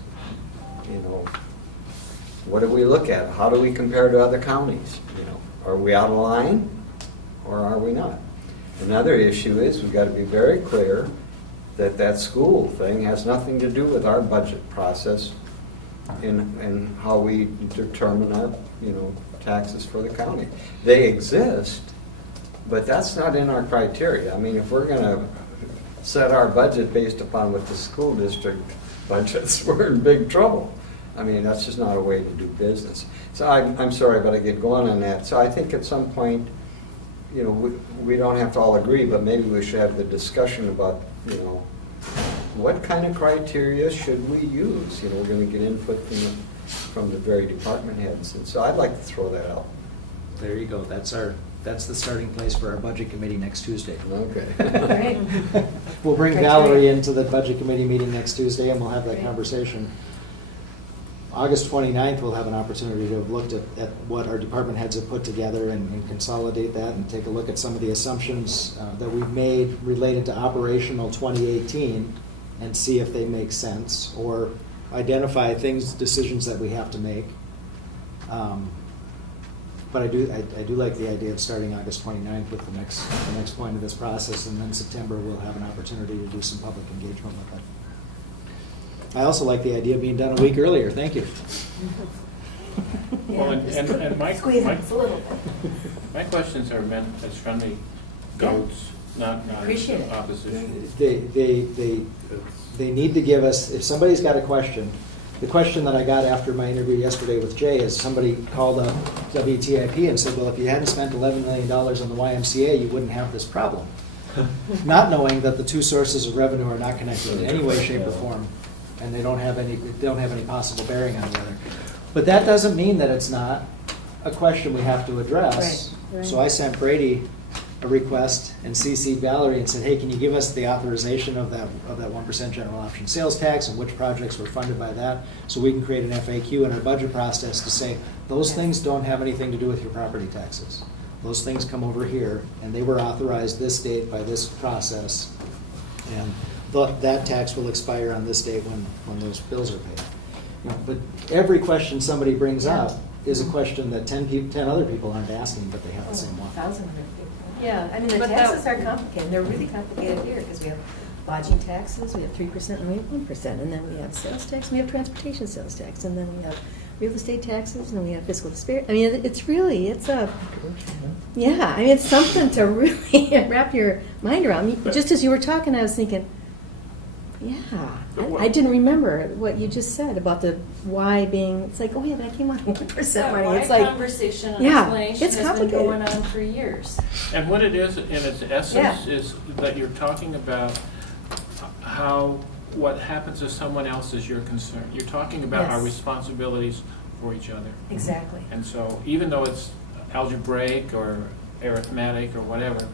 what do we look at? How do we compare to other counties? Are we out of line or are we not? Another issue is we've got to be very clear that that school thing has nothing to do with our budget process in how we determine our, taxes for the county. They exist, but that's not in our criteria. I mean, if we're going to set our budget based upon what the school district budgets, we're in big trouble. I mean, that's just not a way to do business. So I'm sorry, but I get going on that. So I think at some point, we don't have to all agree, but maybe we should have the discussion about, what kind of criteria should we use? We're going to get input from the very department heads. And so I'd like to throw that out. There you go. That's the starting place for our budget committee next Tuesday. Okay. Great. We'll bring That's Valerie great. into the budget committee meeting next Tuesday, and we'll have that Great. conversation. August 29th, we'll have an opportunity to have looked at what our department heads have put together and consolidate that and take a look at some of the assumptions that we've made related to operational 2018 and see if they make sense or identify decisions that we have to make. But I do like the idea of starting August 29th with the next point of this process, and then September we'll have an opportunity to do some public engagement with it. I also like the idea of being done a week earlier. Thank you. Well, and my Squeeze us a little bit. my questions are meant as friendly goats, not Appreciate as it. opposition. They need to give us, if somebody's got a question, the question that I got after my interview yesterday with Jay is somebody called up WTIP and said, well, if you hadn't spent $11 million on the YMCA, you wouldn't have this problem. Not knowing that the two sources of revenue are not connected in any way, shape, or form, and they don't have any possible bearing on the other. But that doesn't mean that it's not a question we have to address. Right, right. So I sent Brady a request and CC'd Valerie and said, hey, can you give us the authorization of that 1% general option sales tax and which projects were funded by that, so we can create an FAQ in our budget process to say, those things don't have anything to do with your property taxes. Those things come over here, and they were authorized this date by this process, and that tax will expire on this date when those bills are paid. But every question somebody brings up is a question that 10 other people aren't asking, but they have the same one. 1,000 people. Yeah, I mean, the But taxes that- are complicated, they're really complicated here, because we have lodging taxes, we have 3% and we have 1%, and then we have sales tax, and we have transportation sales tax, and then we have real estate taxes, and then we have fiscal disparity. I mean, it's really, it's a, yeah, I mean, it's something to really wrap your mind around. Just as you were talking, I was thinking, yeah, I didn't remember what you just said about the why being, it's like, oh yeah, but I came on 1% That money. wide It's like, conversation and yeah, explanation it's has been complicated. going on for years. And what it is in its essence Yeah. is that you're talking about how, what happens if someone else is your concern. You're talking about our Yes. responsibilities for each other. Exactly. And so even though it's algebraic or arithmetic or whatever,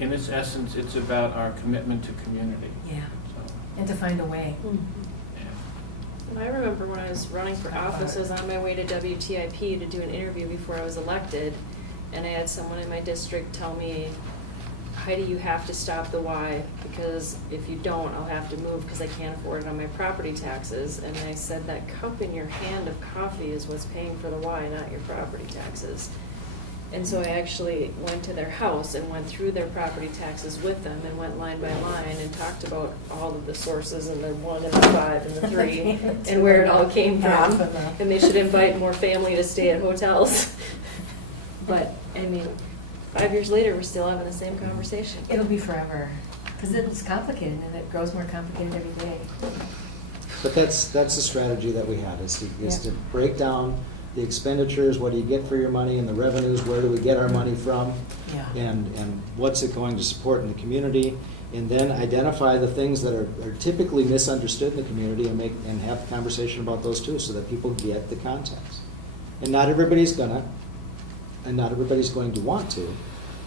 in its essence, it's about our commitment to community. Yeah, So, and to find a way. yeah. And I remember when I was running for office, I was on my way to WTIP to do an interview before I was elected, and I had someone in my district tell me, Heidi, you have to stop the Y, because if you don't, I'll have to move because I can't afford it on my property taxes. And I said, that cup in your hand of coffee is what's paying for the Y, not your property taxes. And so I actually went to their house and went through their property taxes with them and went line by line and talked about all of the sources and the 1 and the 5 and the 3 and where it all came Half from. of them. And they should invite more family to stay at hotels. But, I mean, 5 years later, we're still having the same conversation. It'll be forever, because it's complicated, and it grows more complicated every day. But that's the strategy that we had, is Yeah. to break down the expenditures, what do you get for your money, and the revenues, where do we get our money from? Yeah. And what's it going to support in the community? And then identify the things that are typically misunderstood in the community and have a conversation about those too, so that people get the context. And not everybody's going to want to,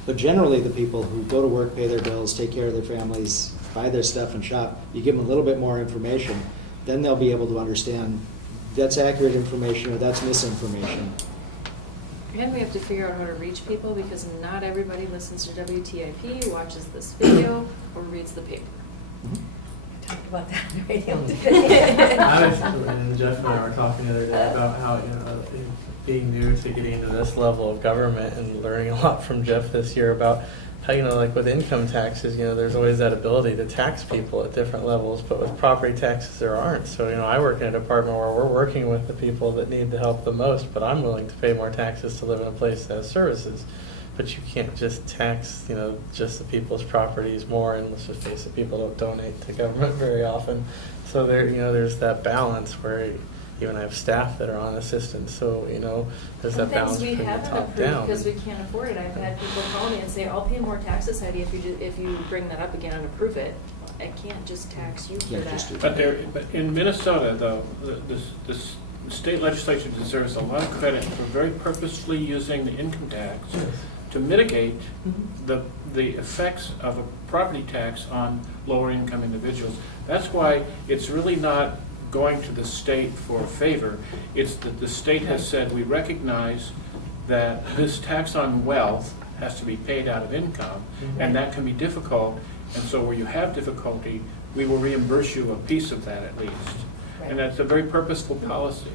but generally the people who go to work, pay their bills, take care of their families, buy their stuff and shop, you give them a little bit more information, then they'll be able to understand that's accurate information or that's misinformation. And we have to figure out how to reach people, because not everybody listens to WTIP, watches this video, or reads the paper. We talked about that on the radio today. I was, and Jeff and I were talking the other day about how, you know, being new to getting into this level of government and learning a lot from Jeff this year about how, you know, like with income taxes, you know, there's always that ability to tax people at different levels, but with property taxes, there aren't. So, you know, I work in a department where we're working with the people that need the help the most, but I'm willing to pay more taxes to live in a place that has services. But you can't just tax, you know, just the people's properties more, and let's just face it, people don't donate to government very often. So there, you know, there's that balance where even I have staff that are on assistance, so, you know, there's that balance Some from things the we haven't top approved down. because we can't afford it. I've had people call me and say, I'll pay more taxes, Heidi, if you bring that up again and approve it. I can't just tax you for Can't just that. do But in Minnesota, though, the state legislature deserves a lot of credit for very purposefully using the income tax to mitigate the effects of a property tax on lower income individuals. That's why it's really not going to the state for a favor. It's that the state has said, we recognize that this tax on wealth has to be paid out of income, and that can be difficult, and so where you have difficulty, we will reimburse you a piece of that at least. And that's a very purposeful policy.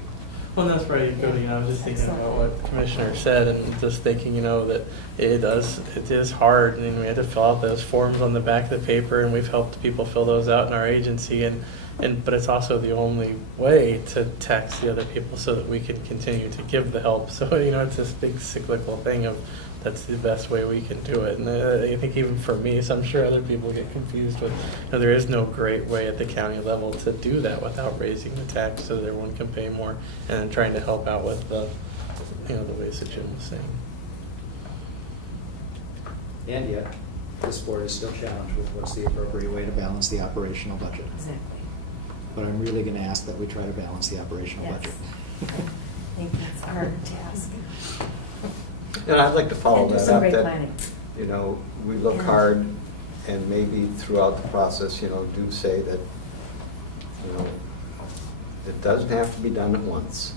Well, that's right, you know, I was just thinking about what the Commissioner said, and just thinking, you know, that it is hard, and we had to fill out those forms on the back of the paper, and we've helped people fill those out in our agency, but it's also the only way to tax the other people so that we can continue to give the help. So, you know, it's this big cyclical thing of that's the best way we can do it. And I think even for me, so I'm sure other people get confused with, you know, there is no great way at the county level to do that without raising the tax so that everyone can pay more, and then trying to help out with the, you know, the ways that Jim was saying. And yet, this board is still challenged with what's the appropriate way to balance the operational budget. Exactly. But I'm really going to ask that we try to balance the operational Yes. budget. I think that's our task. And I'd like to follow And do that some up, great that, planning. you know, we look Yeah. hard and maybe throughout the process, you know, do say that, you know, it doesn't have to be done at once,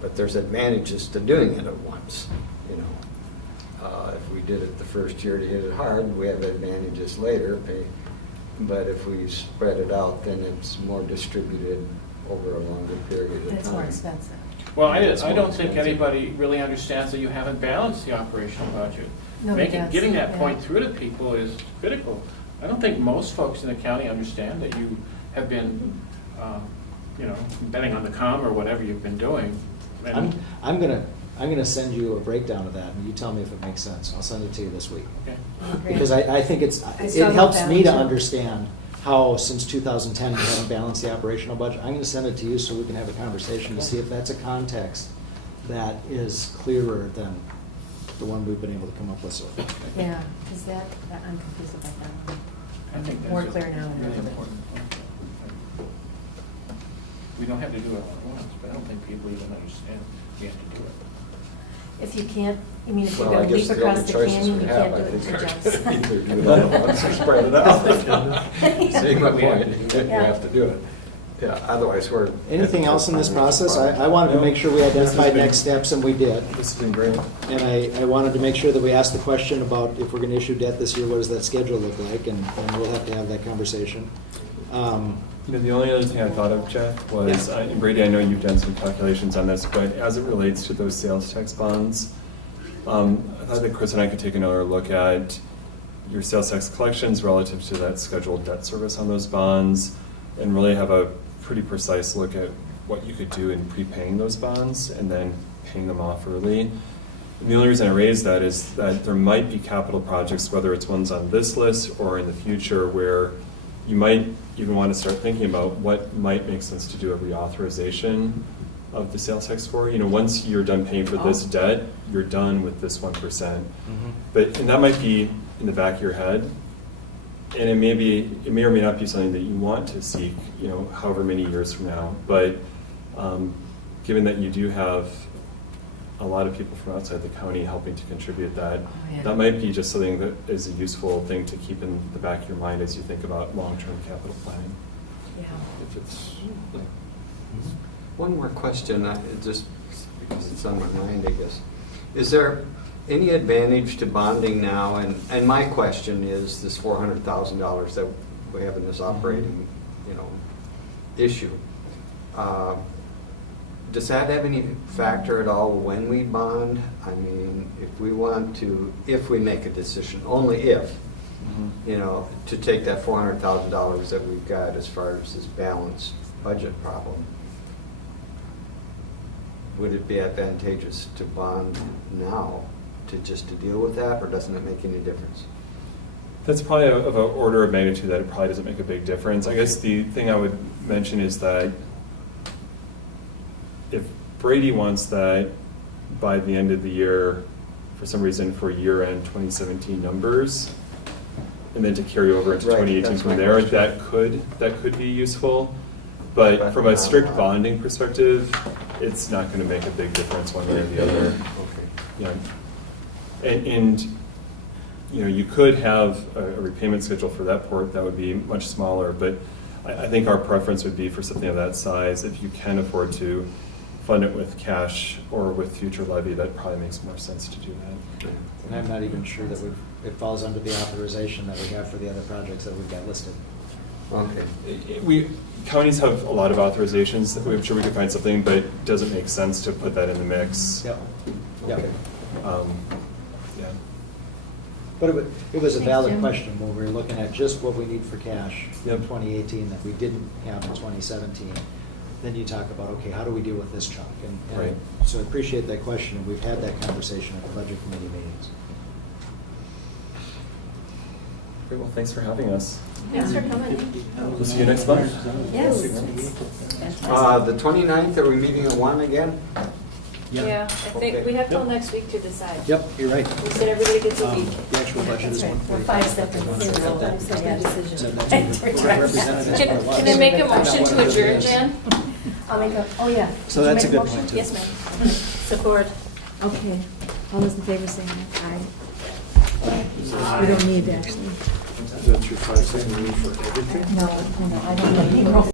but there's advantages to doing it at once, you know. If we did it the first year to hit it hard, we have advantages later, but if we spread it out, then it's more distributed over a longer period of time. It's more expensive. Well, It's I more don't think expensive. anybody really understands that you haven't balanced the operational budget. Nobody does, getting that yeah. point through to people is critical. I don't think most folks in the county understand that you have been, betting on the comm or whatever you've been doing. And- I'm gonna send you a breakdown of that, and you tell me if it makes sense. I'll send it to you this week. Okay. Because I think it saw helps that me to too. understand how, since 2010, we haven't balanced the operational budget. I'm gonna send it to you so we can have a conversation to see if that's a context that is clearer than the one we've been able to come up with so far. Yeah, is that, I'm confused about that one. I think that's More a clear now. really important point. We don't have to do it all at once, but I don't think people even understand we have to do it. If you can't, you mean if you're Well, I gonna guess leap the across only the choices canyon, we you have, can't do I it in think, two are jumps. either do it all at once or spread it out. See my point? You Yeah. have to do it. Yeah, otherwise we're. Anything else in this process? I wanted to make sure we identified next steps, and we did. This has been great. And I wanted to make sure that we asked the question about if we're gonna issue debt this year, what does that schedule look like? And we'll have to have that conversation. The only other thing I thought of, Jeff, was, and Brady, I know you've done some calculations on this, but as it relates to those sales tax bonds, I thought that Chris and I could take another look at your sales tax collections relative to that scheduled debt service on those bonds, and really have a pretty precise look at what you could do in prepaying those bonds and then paying them off early. And the only reason I raise that is that there might be capital projects, whether it's ones on this list or in the future, where you might even want to start thinking about what might make sense to do a reauthorization of the sales tax for. Once you're done paying for this debt, you're done with this 1%. And that might be in the back of your head, and it may or may not be something that you want to seek, however many years from now. But given that you do have a lot of people from outside the county helping to contribute that, that might be just something that is a useful thing to keep in the back of your mind as you think about long-term capital planning. Yeah. If it's, one more question, just because it's on my mind, I guess. Is there any advantage to bonding now? And my question is this $400,000 that we have in this operating, issue. Does that have any factor at all when we bond? I mean, if we make a decision, only if, to take that $400,000 that we've got as far as this balanced budget problem, would it be advantageous to bond now to deal with that, or doesn't it make any difference? That's probably of an order of magnitude that it probably doesn't make a big difference. I guess the thing I would mention is that if Brady wants that by the end of the year, for some reason, for year-end 2017 numbers, and then to carry over into Right, 2018 that's from my there, question. that could be useful. But from a strict bonding perspective, it's not going to make a big difference one way or the other. Okay. And you could have a repayment schedule for that port that would be much smaller, but I think our preference would be for something of that size. If you can afford to fund it with cash or with future levy, that probably makes more sense to do that. And I'm not even sure that it falls under the authorization that we have for the other projects that we've got listed. Okay. Counties have a lot of authorizations. I'm sure we could find something, but it doesn't make sense to put that in the mix. Yep. Okay. Yeah. But it was a Thanks, valid Jim. question when we were looking at just what we need for cash in Yep. 2018 that we didn't have in 2017. Then you talk about, okay, how do we deal with this chunk? And Right. so I appreciate that question, and we've had that conversation at the budget committee meetings. Great, well, thanks for having us. Thanks for coming. We'll see you next month. Yes. The 29th, are we meeting at 1 again? Yeah, I think Okay. we have till next week to decide. Yep, you're right. We said everybody gets a week. The actual budget is That's right. 145. We're 5 seconds Want to in, set that- 5 second decision. set that to the representatives Can for can I make a Find out motion what to it adjourn, is. Jan? I'll make a, oh, yeah. So Did you that's a make good motion? point, too. Yes, ma'am. Support. Okay. All those in favor say aye. Aye. We don't need, actually. Is that your 5-second rule for everything? No, I don't.